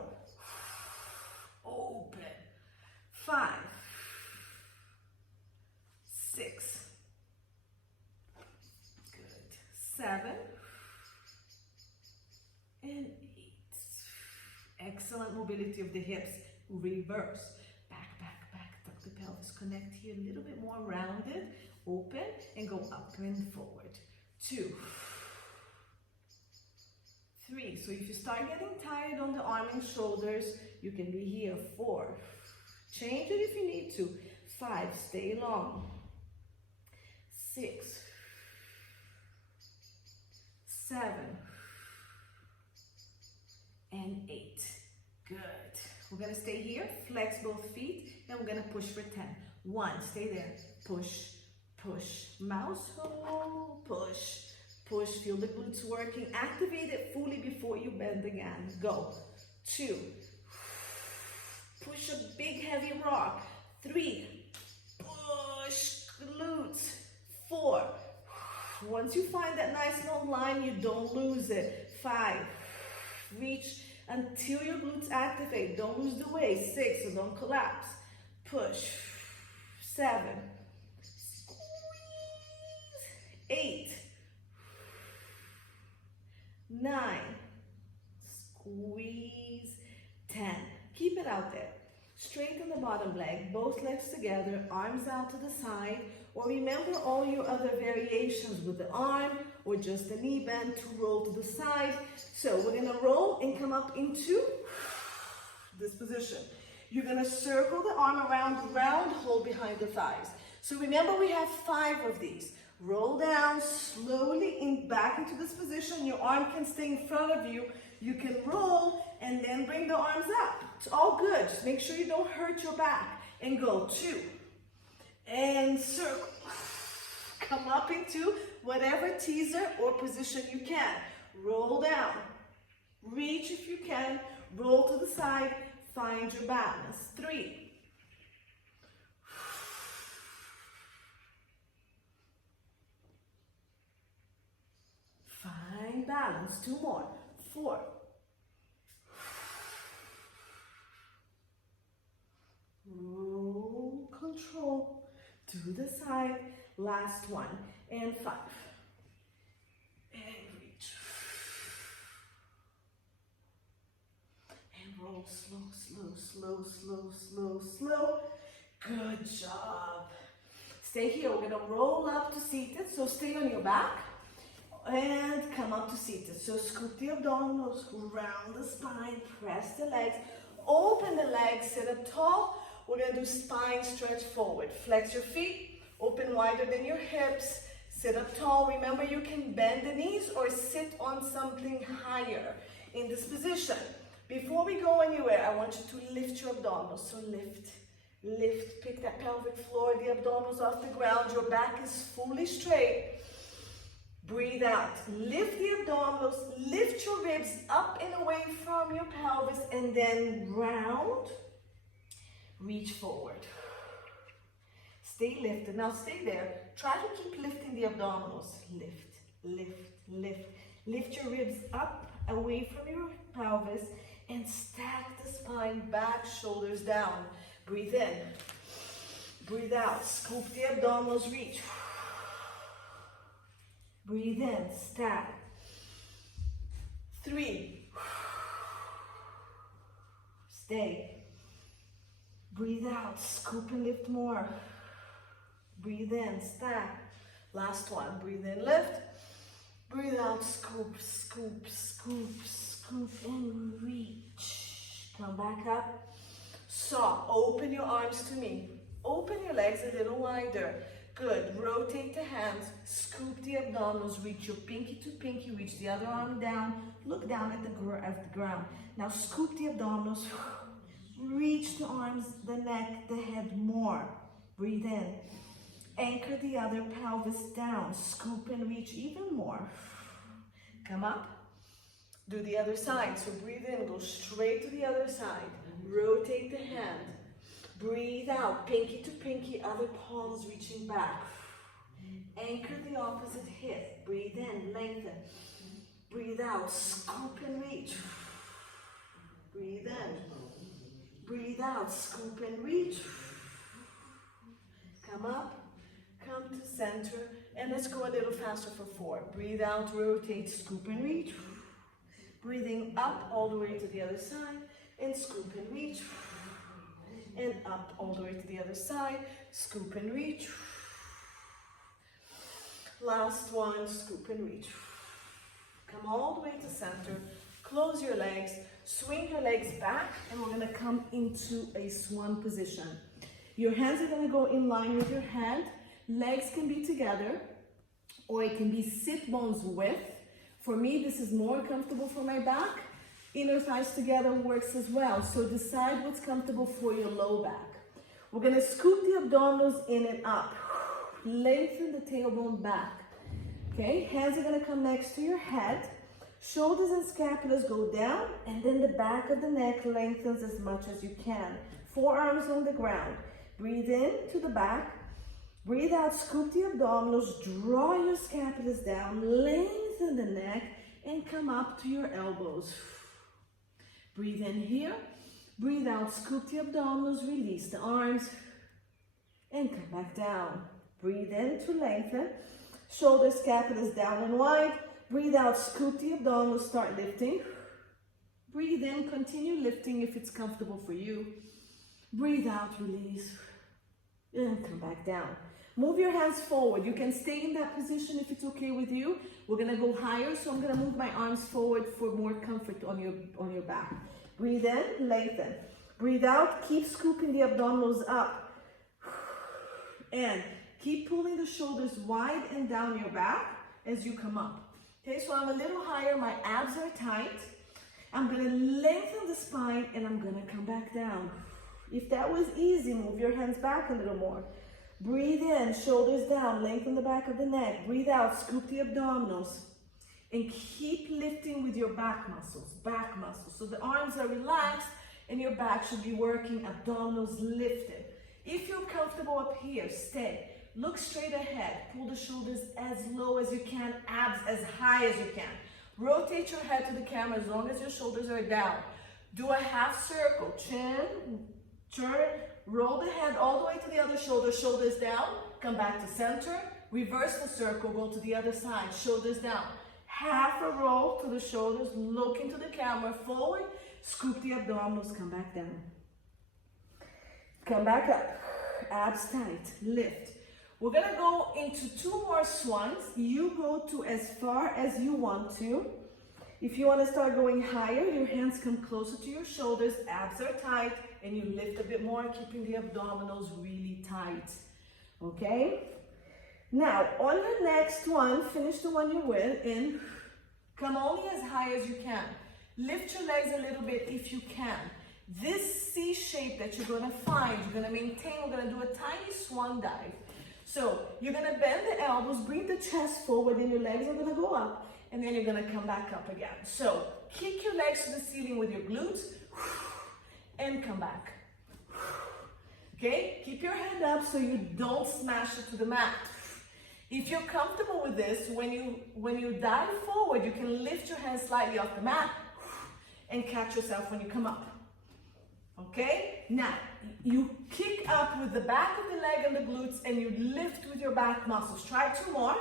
open. 5, 6, good. 7, and 8. Excellent mobility of the hips. Reverse. Back, back, back. Tuck the pelvis. Connect here a little bit more rounded. Open and go up and forward. 2, 3. So if you start getting tired on the arm and shoulders, you can be here. 4. Change it if you need to. 5. Stay long. 6, 7, and 8. Good. We're going to stay here. Flex both feet, and we're going to push for 10. 1. Stay there. Push, push. Mouse hole. Push, push. Feel the glutes working. Activate it fully before you bend again. Go. 2. Push a big heavy rock. 3. Push glutes. 4. Once you find that nice long line, you don't lose it. 5. Reach until your glutes activate. Don't lose the waist. 6. So don't collapse. Push. 7. Squeeze. 8. 9. Squeeze. 10. Keep it out there. Straighten the bottom leg, both legs together, arms out to the side, or remember all your other variations with the arm or just the knee bend to roll to the side. So we're gonna roll and come up into this position. You're gonna circle the arm around, round, hold behind the thighs. So remember, we have 5 of these. Roll down slowly in back into this position. Your arm can stay in front of you. You can roll and then bring the arms up. It's all good. Just make sure you don't hurt your back. And go 2. And circle. Come up into whatever teaser or position you can. Roll down. Reach if you can. Roll to the side. Find your balance. 3. Find balance. 2 more. 4. Roll, control to the side. Last one. And 5. And reach. And roll slow, slow, slow, slow, slow, slow. Good job. Stay here. We're gonna roll up to seated. So stay on your back and come up to seated. So scoop the abdominals, round the spine, press the legs, open the legs, sit up tall. We're gonna do spine stretch forward. Flex your feet, open wider than your hips, sit up tall. Remember, you can bend the knees or sit on something higher in this position. Before we go anywhere, I want you to lift your abdominals. So lift, lift, pick that pelvic floor, the abdominals off the ground. Your back is fully straight. Breathe out. Lift the abdominals, lift your ribs up and away from your pelvis, and then round. Reach forward. Stay lifted. Now stay there. Try to keep lifting the abdominals. Lift, lift, lift. Lift your ribs up, away from your pelvis, and stack the spine back, shoulders down. Breathe in. Breathe out. Scoop the abdominals, reach. Breathe in, stack. 3. Stay. Breathe out, scoop and lift more. Breathe in, stack. Last one, breathe in, lift. Breathe out, scoop, scoop, scoop, scoop, and reach. Come back up. So, open your arms to me. Open your legs a little wider. Good. Rotate the hands. Scoop the abdominals. Reach your pinky to pinky. Reach the other arm down. Look down at the ground. Now scoop the abdominals. Reach the arms, the neck, the head more. Breathe in. Anchor the other pelvis down. Scoop and reach even more. Come up. Do the other side. So breathe in. Go straight to the other side. Rotate the hand. Breathe out, pinky to pinky, other palms reaching back. Anchor the opposite hip. Breathe in, lengthen. Breathe out, scoop and reach. Breathe in. Breathe out, scoop and reach. Come up, come to center, and let's go a little faster for 4. Breathe out, rotate, scoop and reach. Breathing up all the way to the other side, and scoop and reach. And up all the way to the other side, scoop and reach. Last one, scoop and reach. Come all the way to center, close your legs, swing your legs back, and we're gonna come into a swan position. Your hands are gonna go in line with your head. Legs can be together, or it can be sit bones width. For me, this is more comfortable for my back. Inner thighs together works as well. So decide what's comfortable for your low back. We're gonna scoop the abdominals in and up. Lengthen the tailbone back. Okay, hands are gonna come next to your head. Shoulders and scapulas go down, and then the back of the neck lengthens as much as you can. Forearms on the ground. Breathe in to the back. Breathe out, scoop the abdominals, draw your scapulas down, lengthen the neck, and come up to your elbows. Breathe in here, breathe out, scoop the abdominals, release the arms, and come back down. Breathe in to lengthen, shoulder scapulas down and wide. Breathe out, scoop the abdominals, start lifting. Breathe in, continue lifting if it's comfortable for you. Breathe out, release, and come back down. Move your hands forward. You can stay in that position if it's okay with you. We're gonna go higher, so I'm gonna move my arms forward for more comfort on your back. Breathe in, lengthen. Breathe out, keep scooping the abdominals up. And keep pulling the shoulders wide and down your back as you come up. Okay, so I'm a little higher, my abs are tight. I'm gonna lengthen the spine and I'm gonna come back down. If that was easy, move your hands back a little more. Breathe in, shoulders down, lengthen the back of the neck. Breathe out, scoop the abdominals. And keep lifting with your back muscles, So the arms are relaxed and your back should be working, abdominals lifted. If you're comfortable up here, stay. Look straight ahead. Pull the shoulders as low as you can, abs as high as you can. Rotate your head to the camera as long as your shoulders are down. Do a half circle. Chin, turn, roll the head all the way to the other shoulder, shoulders down. Come back to center. Reverse the circle, go to the other side, shoulders down. Half a roll to the shoulders, look into the camera, forward, scoop the abdominals, come back down. Come back up, abs tight, lift. We're gonna go into 2 more swans. You go to as far as you want to. If you wanna start going higher, your hands come closer to your shoulders, abs are tight, and you lift a bit more, keeping the abdominals really tight, okay? Now, on your next one, finish the one you're in, come only as high as you can. Lift your legs a little bit if you can. This C shape that you're gonna find, you're gonna maintain, we're gonna do a tiny swan dive. So, you're gonna bend the elbows, bring the chest forward, and your legs are gonna go up, and then you're gonna come back up again. So, kick your legs to the ceiling with your glutes, and come back. Okay, keep your head up so you don't smash it to the mat. If you're comfortable with this, when you dive forward, you can lift your hands slightly off the mat and catch yourself when you come up. Okay? Now, you kick up with the back of the leg and the glutes and you lift with your back muscles. Try 2 more.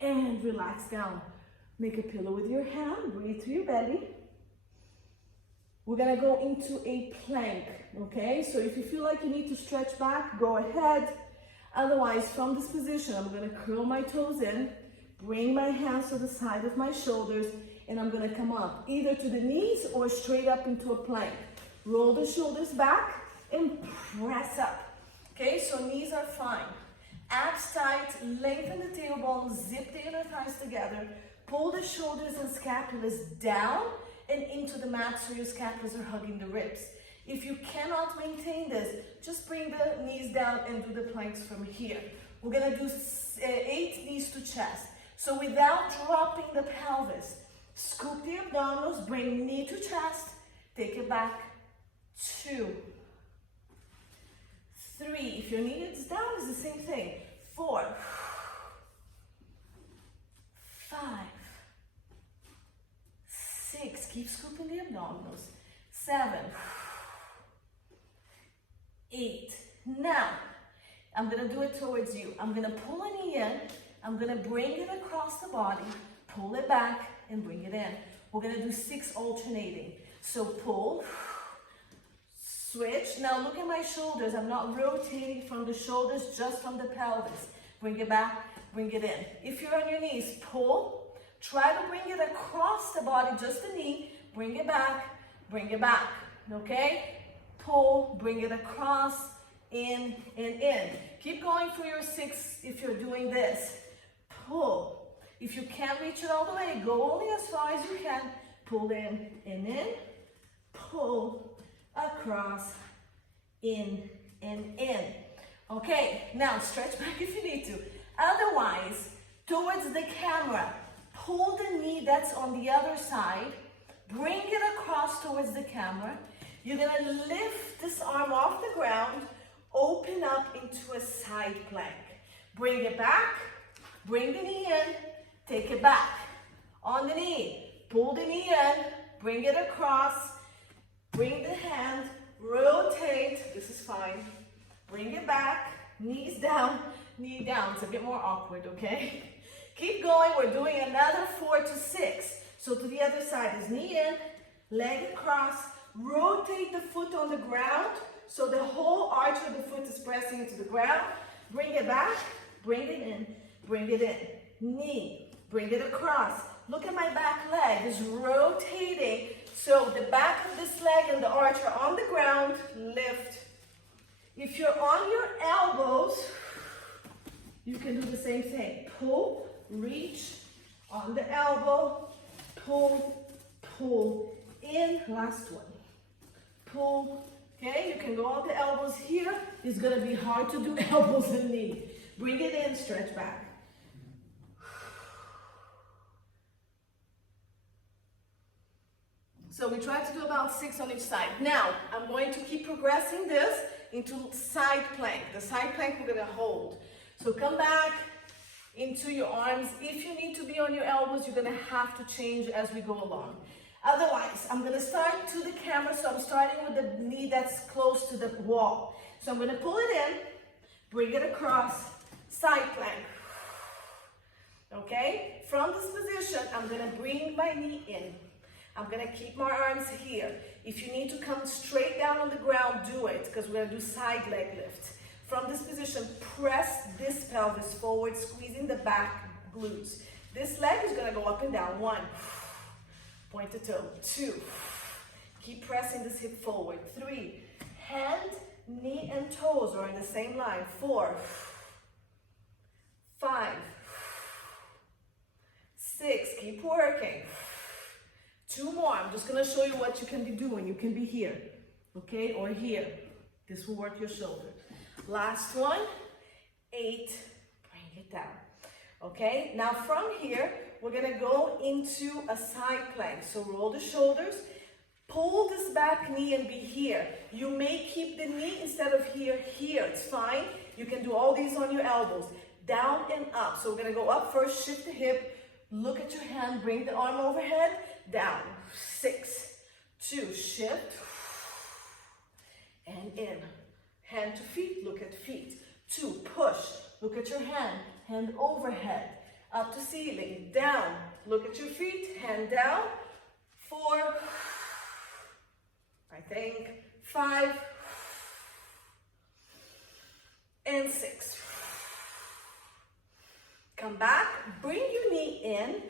And relax down. Make a pillow with your hand, breathe through your belly. We're gonna go into a plank, okay? So if you feel like you need to stretch back, go ahead. Otherwise, from this position, I'm gonna curl my toes in, bring my hands to the side of my shoulders, and I'm gonna come up, either to the knees or straight up into a plank. Roll the shoulders back and press up, okay? So knees are fine. Abs tight, lengthen the tailbone, zip the inner thighs together, pull the shoulders and scapulas down and into the mat so your scapulas are hugging the ribs. If you cannot maintain this, just bring the knees down and do the planks from here. We're gonna do 8 knees to chest. So without dropping the pelvis, scoop the abdominals, bring knee to chest, take it back, 2, 3, if your knee is down, it's the same thing, 4, 5, 6, keep scooping the abdominals, 7, 8. Now, I'm gonna do it towards you. I'm gonna pull a knee in, I'm gonna bring it across the body, pull it back, and bring it in. We're gonna do 6 alternating. So pull, switch. Now look at my shoulders. I'm not rotating from the shoulders, just from the pelvis. Bring it back, bring it in. If you're on your knees, pull. Try to bring it across the body, just the knee. Bring it back, okay? Pull, bring it across, in, and in. Keep going for your 6 if you're doing this. Pull. If you can't reach it all the way, go only as far as you can. Pull in and in. Pull across, in, and in. Okay, now stretch back if you need to. Otherwise, towards the camera, pull the knee that's on the other side. Bring it across towards the camera. You're gonna lift this arm off the ground, open up into a side plank. Bring it back, bring the knee in, take it back. On the knee, pull the knee in, bring it across, bring the hand, rotate, this is fine. Bring it back, knees down, knee down. It's a bit more awkward, okay? Keep going, we're doing another 4 to 6. So to the other side is knee in, leg across, rotate the foot on the ground so the whole arch of the foot is pressing into the ground. Bring it back, bring it in, bring it in. Knee, bring it across. Look at my back leg, is rotating. So the back of this leg and the arch are on the ground, lift. If you're on your elbows, you can do the same thing. Pull, reach, on the elbow, pull, pull, in, last one. Pull, okay, you can go on the elbows here. It's gonna be hard to do elbows and knee. Bring it in, stretch back. So we try to do about 6 on each side. Now, I'm going to keep progressing this into side plank. The side plank we're gonna hold. So come back into your arms. If you need to be on your elbows, you're gonna have to change as we go along. Otherwise, I'm gonna start to the camera, so I'm starting with the knee that's close to the wall. So I'm gonna pull it in, bring it across, side plank. Okay? From this position, I'm gonna bring my knee in. I'm gonna keep my arms here. If you need to come straight down on the ground, do it, because we're gonna do side leg lift. From this position, press this pelvis forward, squeezing the back glutes. This leg is gonna go up and down. 1, point to toe. 2, keep pressing this hip forward. 3, hand, knee, and toes are in the same line. 4, 5, 6, keep working. 2 more. I'm just going to show you what you can be doing. You can be here, okay, or here. This will work your shoulder. Last one, 8, bring it down, okay? Now from here, we're going to go into a side plank. So roll the shoulders, pull this back knee and be here. You may keep the knee instead of here, it's fine. You can do all these on your elbows, down and up. So we're going to go up first, shift the hip, look at your hand, bring the arm overhead, down. 6, 2, shift, and in. Hand to feet, look at feet. 2, push, look at your hand, hand overhead. Up to ceiling, down, look at your feet, hand down. 4, I think, 5, and 6. Come back, bring your knee in,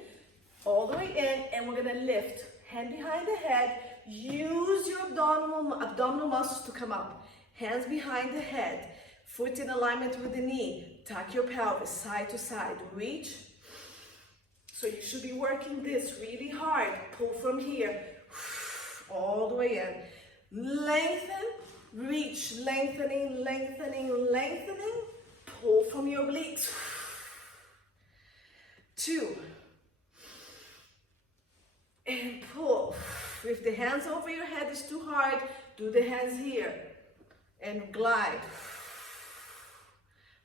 all the way in, and we're gonna lift. Hand behind the head, use your abdominal muscles to come up. Hands behind the head, foot in alignment with the knee. Tuck your pelvis side to side, reach. So you should be working this really hard. Pull from here, all the way in. Lengthen, reach, lengthening, lengthening, lengthening. Pull from your obliques. 2, and pull. If the hands over your head is too hard, do the hands here and glide.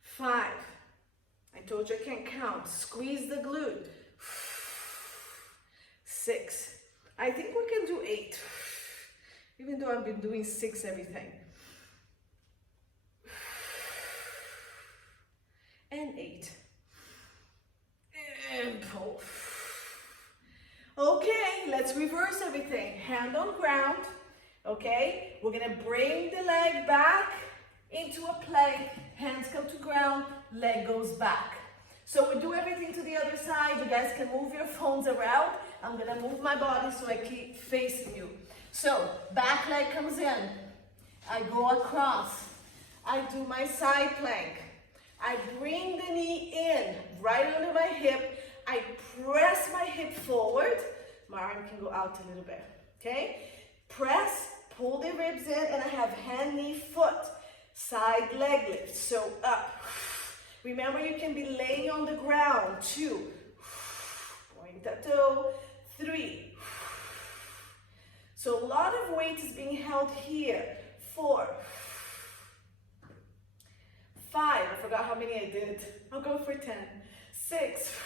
5, I told you I can't count. Squeeze the glute. 6, I think we can do 8, even though I've been doing 6 everything. And 8. And pull. Okay, let's reverse everything. Hand on ground, okay? We're gonna bring the leg back into a plank. Hands come to ground, leg goes back. So we do everything to the other side. You guys can move your phones around. I'm gonna move my body so I keep facing you. So, back leg comes in. I go across. I do my side plank. I bring the knee in, right under my hip. I press my hip forward. My arm can go out a little bit, okay? Press, pull the ribs in, and I have hand, knee, foot. Side leg lift, so up. Remember, you can be laying on the ground. 2, point that toe. 3. So a lot of weight is being held here. 4, 5, I forgot how many I did. I'll go for 10. 6,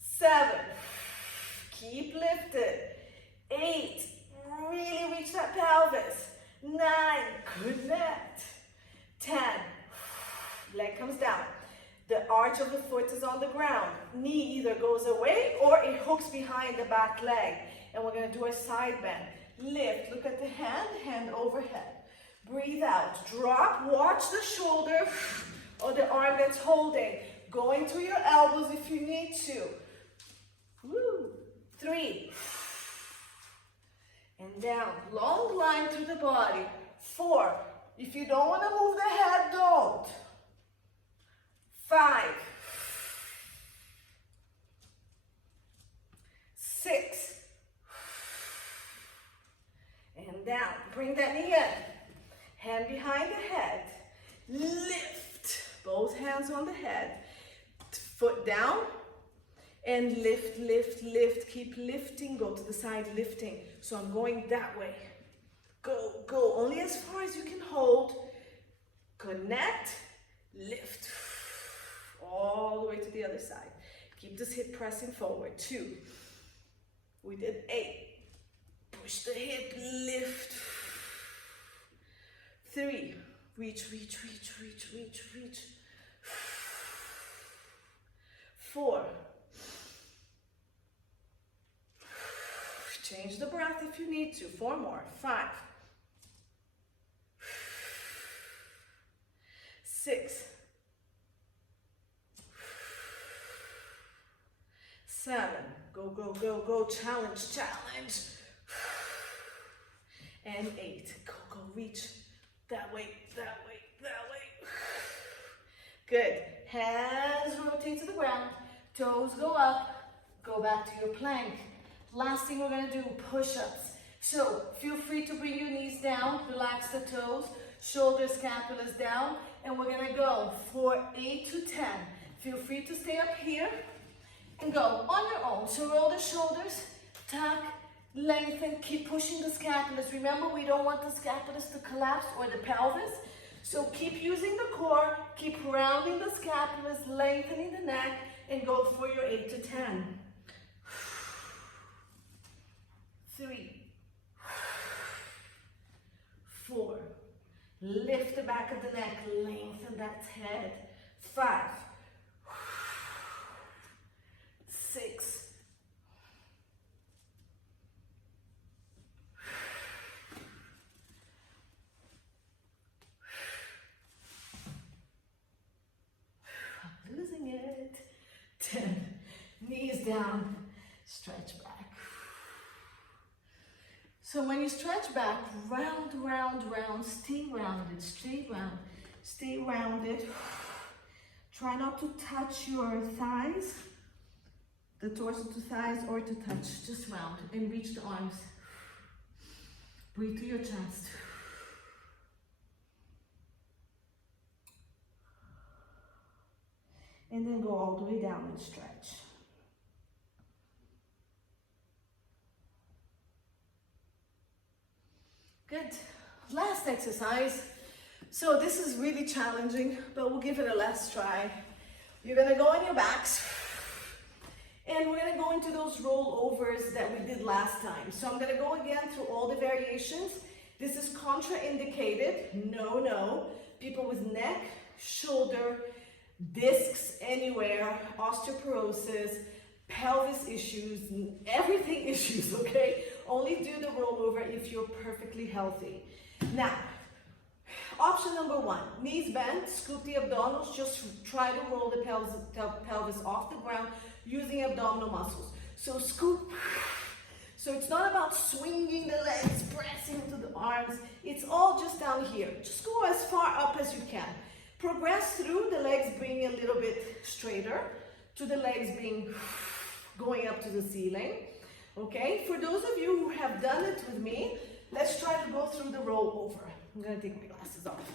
7, keep lifted. 8, really reach that pelvis. 9, connect. 10, leg comes down. The arch of the foot is on the ground. Knee either goes away or it hooks behind the back leg. And we're gonna do a side bend. Lift, look at the hand, hand overhead. Breathe out, drop, watch the shoulder or the arm that's holding. Going to your elbows if you need to. Woo. 3. And down, long line through the body. 4, if you don't want to move the head, don't. 5, 6, and down. Bring that knee in. Hand behind the head. Lift. Both hands on the head. Foot down. and lift, lift, lift. Keep lifting, go to the side, lifting. So I'm going that way. Go, go, only as far as you can hold. Connect, lift, all the way to the other side. Keep this hip pressing forward. 2. We did 8. Push the hip, lift. 3. Reach, reach, reach, reach, reach, reach. 4. Change the breath if you need to. 4 more. 5. 6. 7. Go, go, go, go. Challenge, challenge. And 8. Go, go, reach. That way, that way, that way. Good. Hands rotate to the ground. Toes go up. Go back to your plank. Last thing we're going to do, push-ups. So feel free to bring your knees down. Relax the toes. Shoulders, scapulas down. And we're going to go for 8 to 10. Feel free to stay up here and go on your own. So roll the shoulders, tuck, lengthen, keep pushing the scapulas. Remember, we don't want the scapulas to collapse or the pelvis. So keep using the core, keep rounding the scapulas, lengthening the neck, and go for your 8 to 10. 3, 4, lift the back of the neck, lengthen that head. 5, 6, 10. Knees down, stretch back. So when you stretch back, round, round, round, stay rounded, stay round, stay rounded. Try not to touch your thighs, the torso to thighs, or to touch, just round and reach the arms. Breathe through your chest. And then go all the way down and stretch. Good. Last exercise. So this is really challenging, but we'll give it a last try. You're gonna go on your backs, and we're gonna go into those rollovers that we did last time. So I'm gonna go again through all the variations. This is contraindicated. No, no. People with neck, shoulder, discs anywhere, osteoporosis, pelvis issues, everything issues, okay? Only do the rollover if you're perfectly healthy. Now, option number 1, knees bent, scoop the abdominals, just try to roll the pelvis off the ground using abdominal muscles. So scoop. So it's not about swinging the legs, pressing to the arms. It's all just down here. Just go as far up as you can. Progress through, the legs being a little bit straighter, to the legs being going up to the ceiling. Okay, for those of you who have done it with me, let's try to go through the rollover. I'm gonna take my glasses off.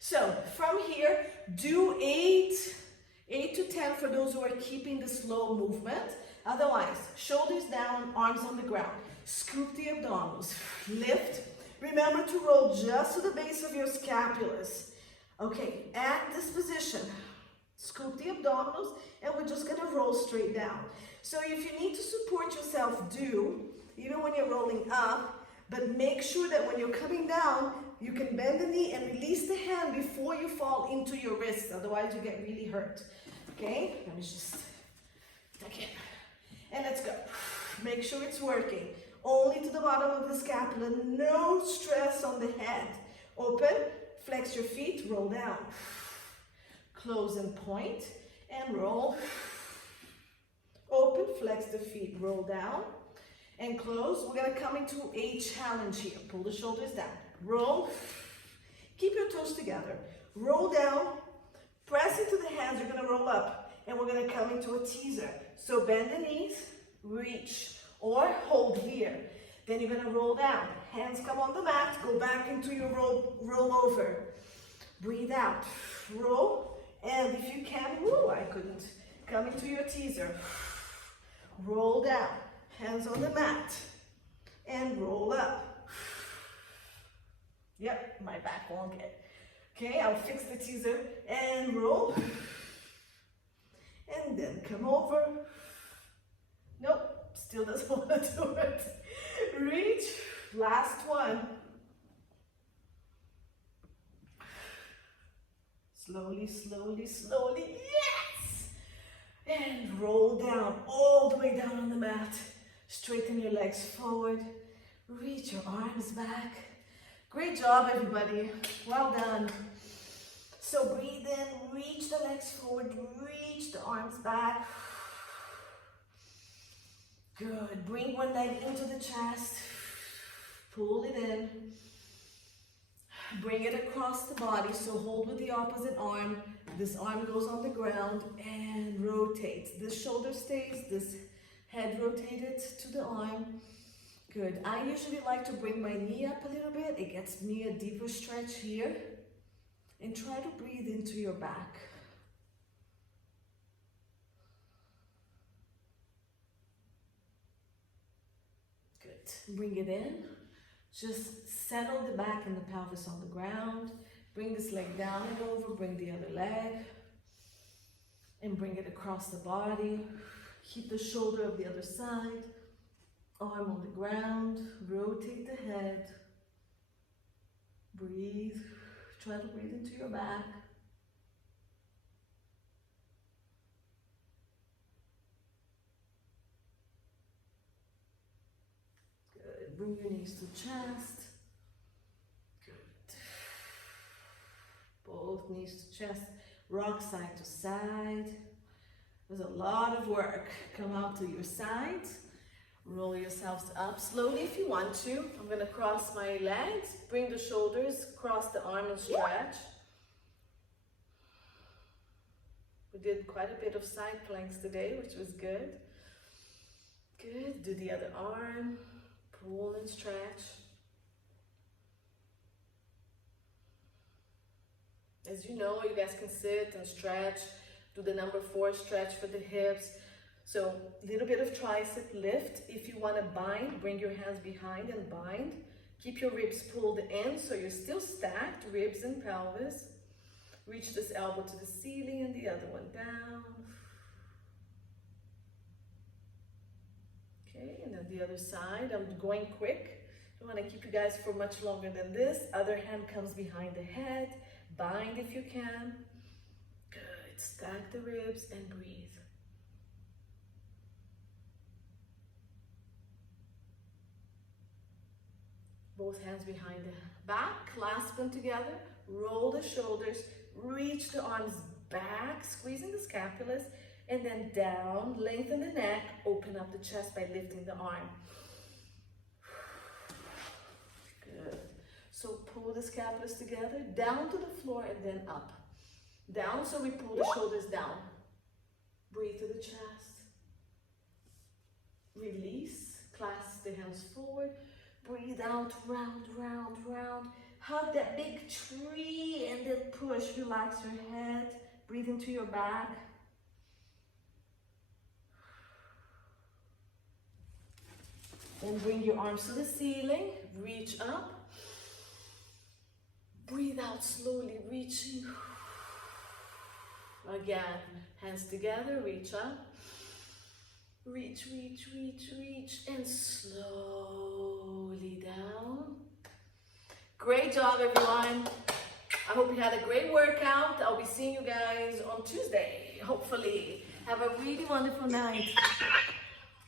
So from here, do 8 to 10 for those who are keeping the slow movement. Otherwise, shoulders down, arms on the ground. Scoop the abdominals, lift. Remember to roll just to the base of your scapulas. Okay, at this position, scoop the abdominals, and we're just gonna roll straight down. So if you need to support yourself, do, even when you're rolling up, but make sure that when you're coming down, you can bend the knee and release the hand before you fall into your wrist, otherwise you get really hurt. Okay, let me just tuck in. And let's go. Make sure it's working. Only to the bottom of the scapula, no stress on the head. Open. Flex your feet, roll down. Close and point, and roll. Open, flex the feet, roll down, and close. We're gonna come into a challenge here. Pull the shoulders down, roll. Keep your toes together. Roll down, press into the hands, you're gonna roll up, and we're gonna come into a teaser. So bend the knees, reach, or hold here. Then you're gonna roll down. Hands come on the mat, go back into your roll over. Breathe out, roll, and if you can, I couldn't. Come into your teaser. roll down, hands on the mat, and roll up. Yep, my back won't get. Okay, I'll fix the teaser and roll. And then come over. Nope, still doesn't want to do it. Reach, last one. Slowly, slowly, slowly, yes! And roll down, all the way down on the mat. Straighten your legs forward. Reach your arms back. Great job, everybody. Well done. So breathe in, reach the legs forward, reach the arms back. Good. Bring one leg into the chest. Pull it in. Bring it across the body, so hold with the opposite arm. This arm goes on the ground and rotates. This shoulder stays, this head rotated to the arm. Good. I usually like to bring my knee up a little bit. It gets me a deeper stretch here. And try to breathe into your back. Good. Bring it in. Just settle the back and the pelvis on the ground. Bring this leg down and over. Bring the other leg. And bring it across the body. Keep the shoulder of the other side. Arm on the ground. Rotate the head. Breathe. Try to breathe into your back. Good. Bring your knees to chest. Good. Both knees to chest. Rock side to side. There's a lot of work. Come out to your sides. Roll yourselves up slowly if you want to. I'm going to cross my legs. Bring the shoulders, cross the arm and stretch. We did quite a bit of side planks today, which was good. Good. Do the other arm. Pull and stretch. As you know, you guys can sit and stretch. Do the number 4 stretch for the hips. So a little bit of tricep lift. If you want to bind, bring your hands behind and bind. Keep your ribs pulled in so you're still stacked, ribs and pelvis. Reach this elbow to the ceiling and the other one down. Okay, and then the other side. I'm going quick. I don't want to keep you guys for much longer than this. Other hand comes behind the head. Bind if you can. Good. Stack the ribs and breathe. Both hands behind the back, clasp them together, roll the shoulders, reach the arms back, squeezing the scapulas, and then down, lengthen the neck, open up the chest by lifting the arm. Good. So pull the scapulas together, down to the floor, and then up. Down, so we pull the shoulders down. Breathe to the chest. Release, clasp the hands forward. Breathe out, round, round, round. Hug that big tree and then push. Relax your head. Breathe into your back. Then bring your arms to the ceiling. Reach up. Breathe out slowly, reaching. Again, hands together, reach up. Reach, reach, reach, reach, and slowly down. Great job, everyone. I hope you had a great workout. I'll be seeing you guys on Tuesday, hopefully. Have a really wonderful night.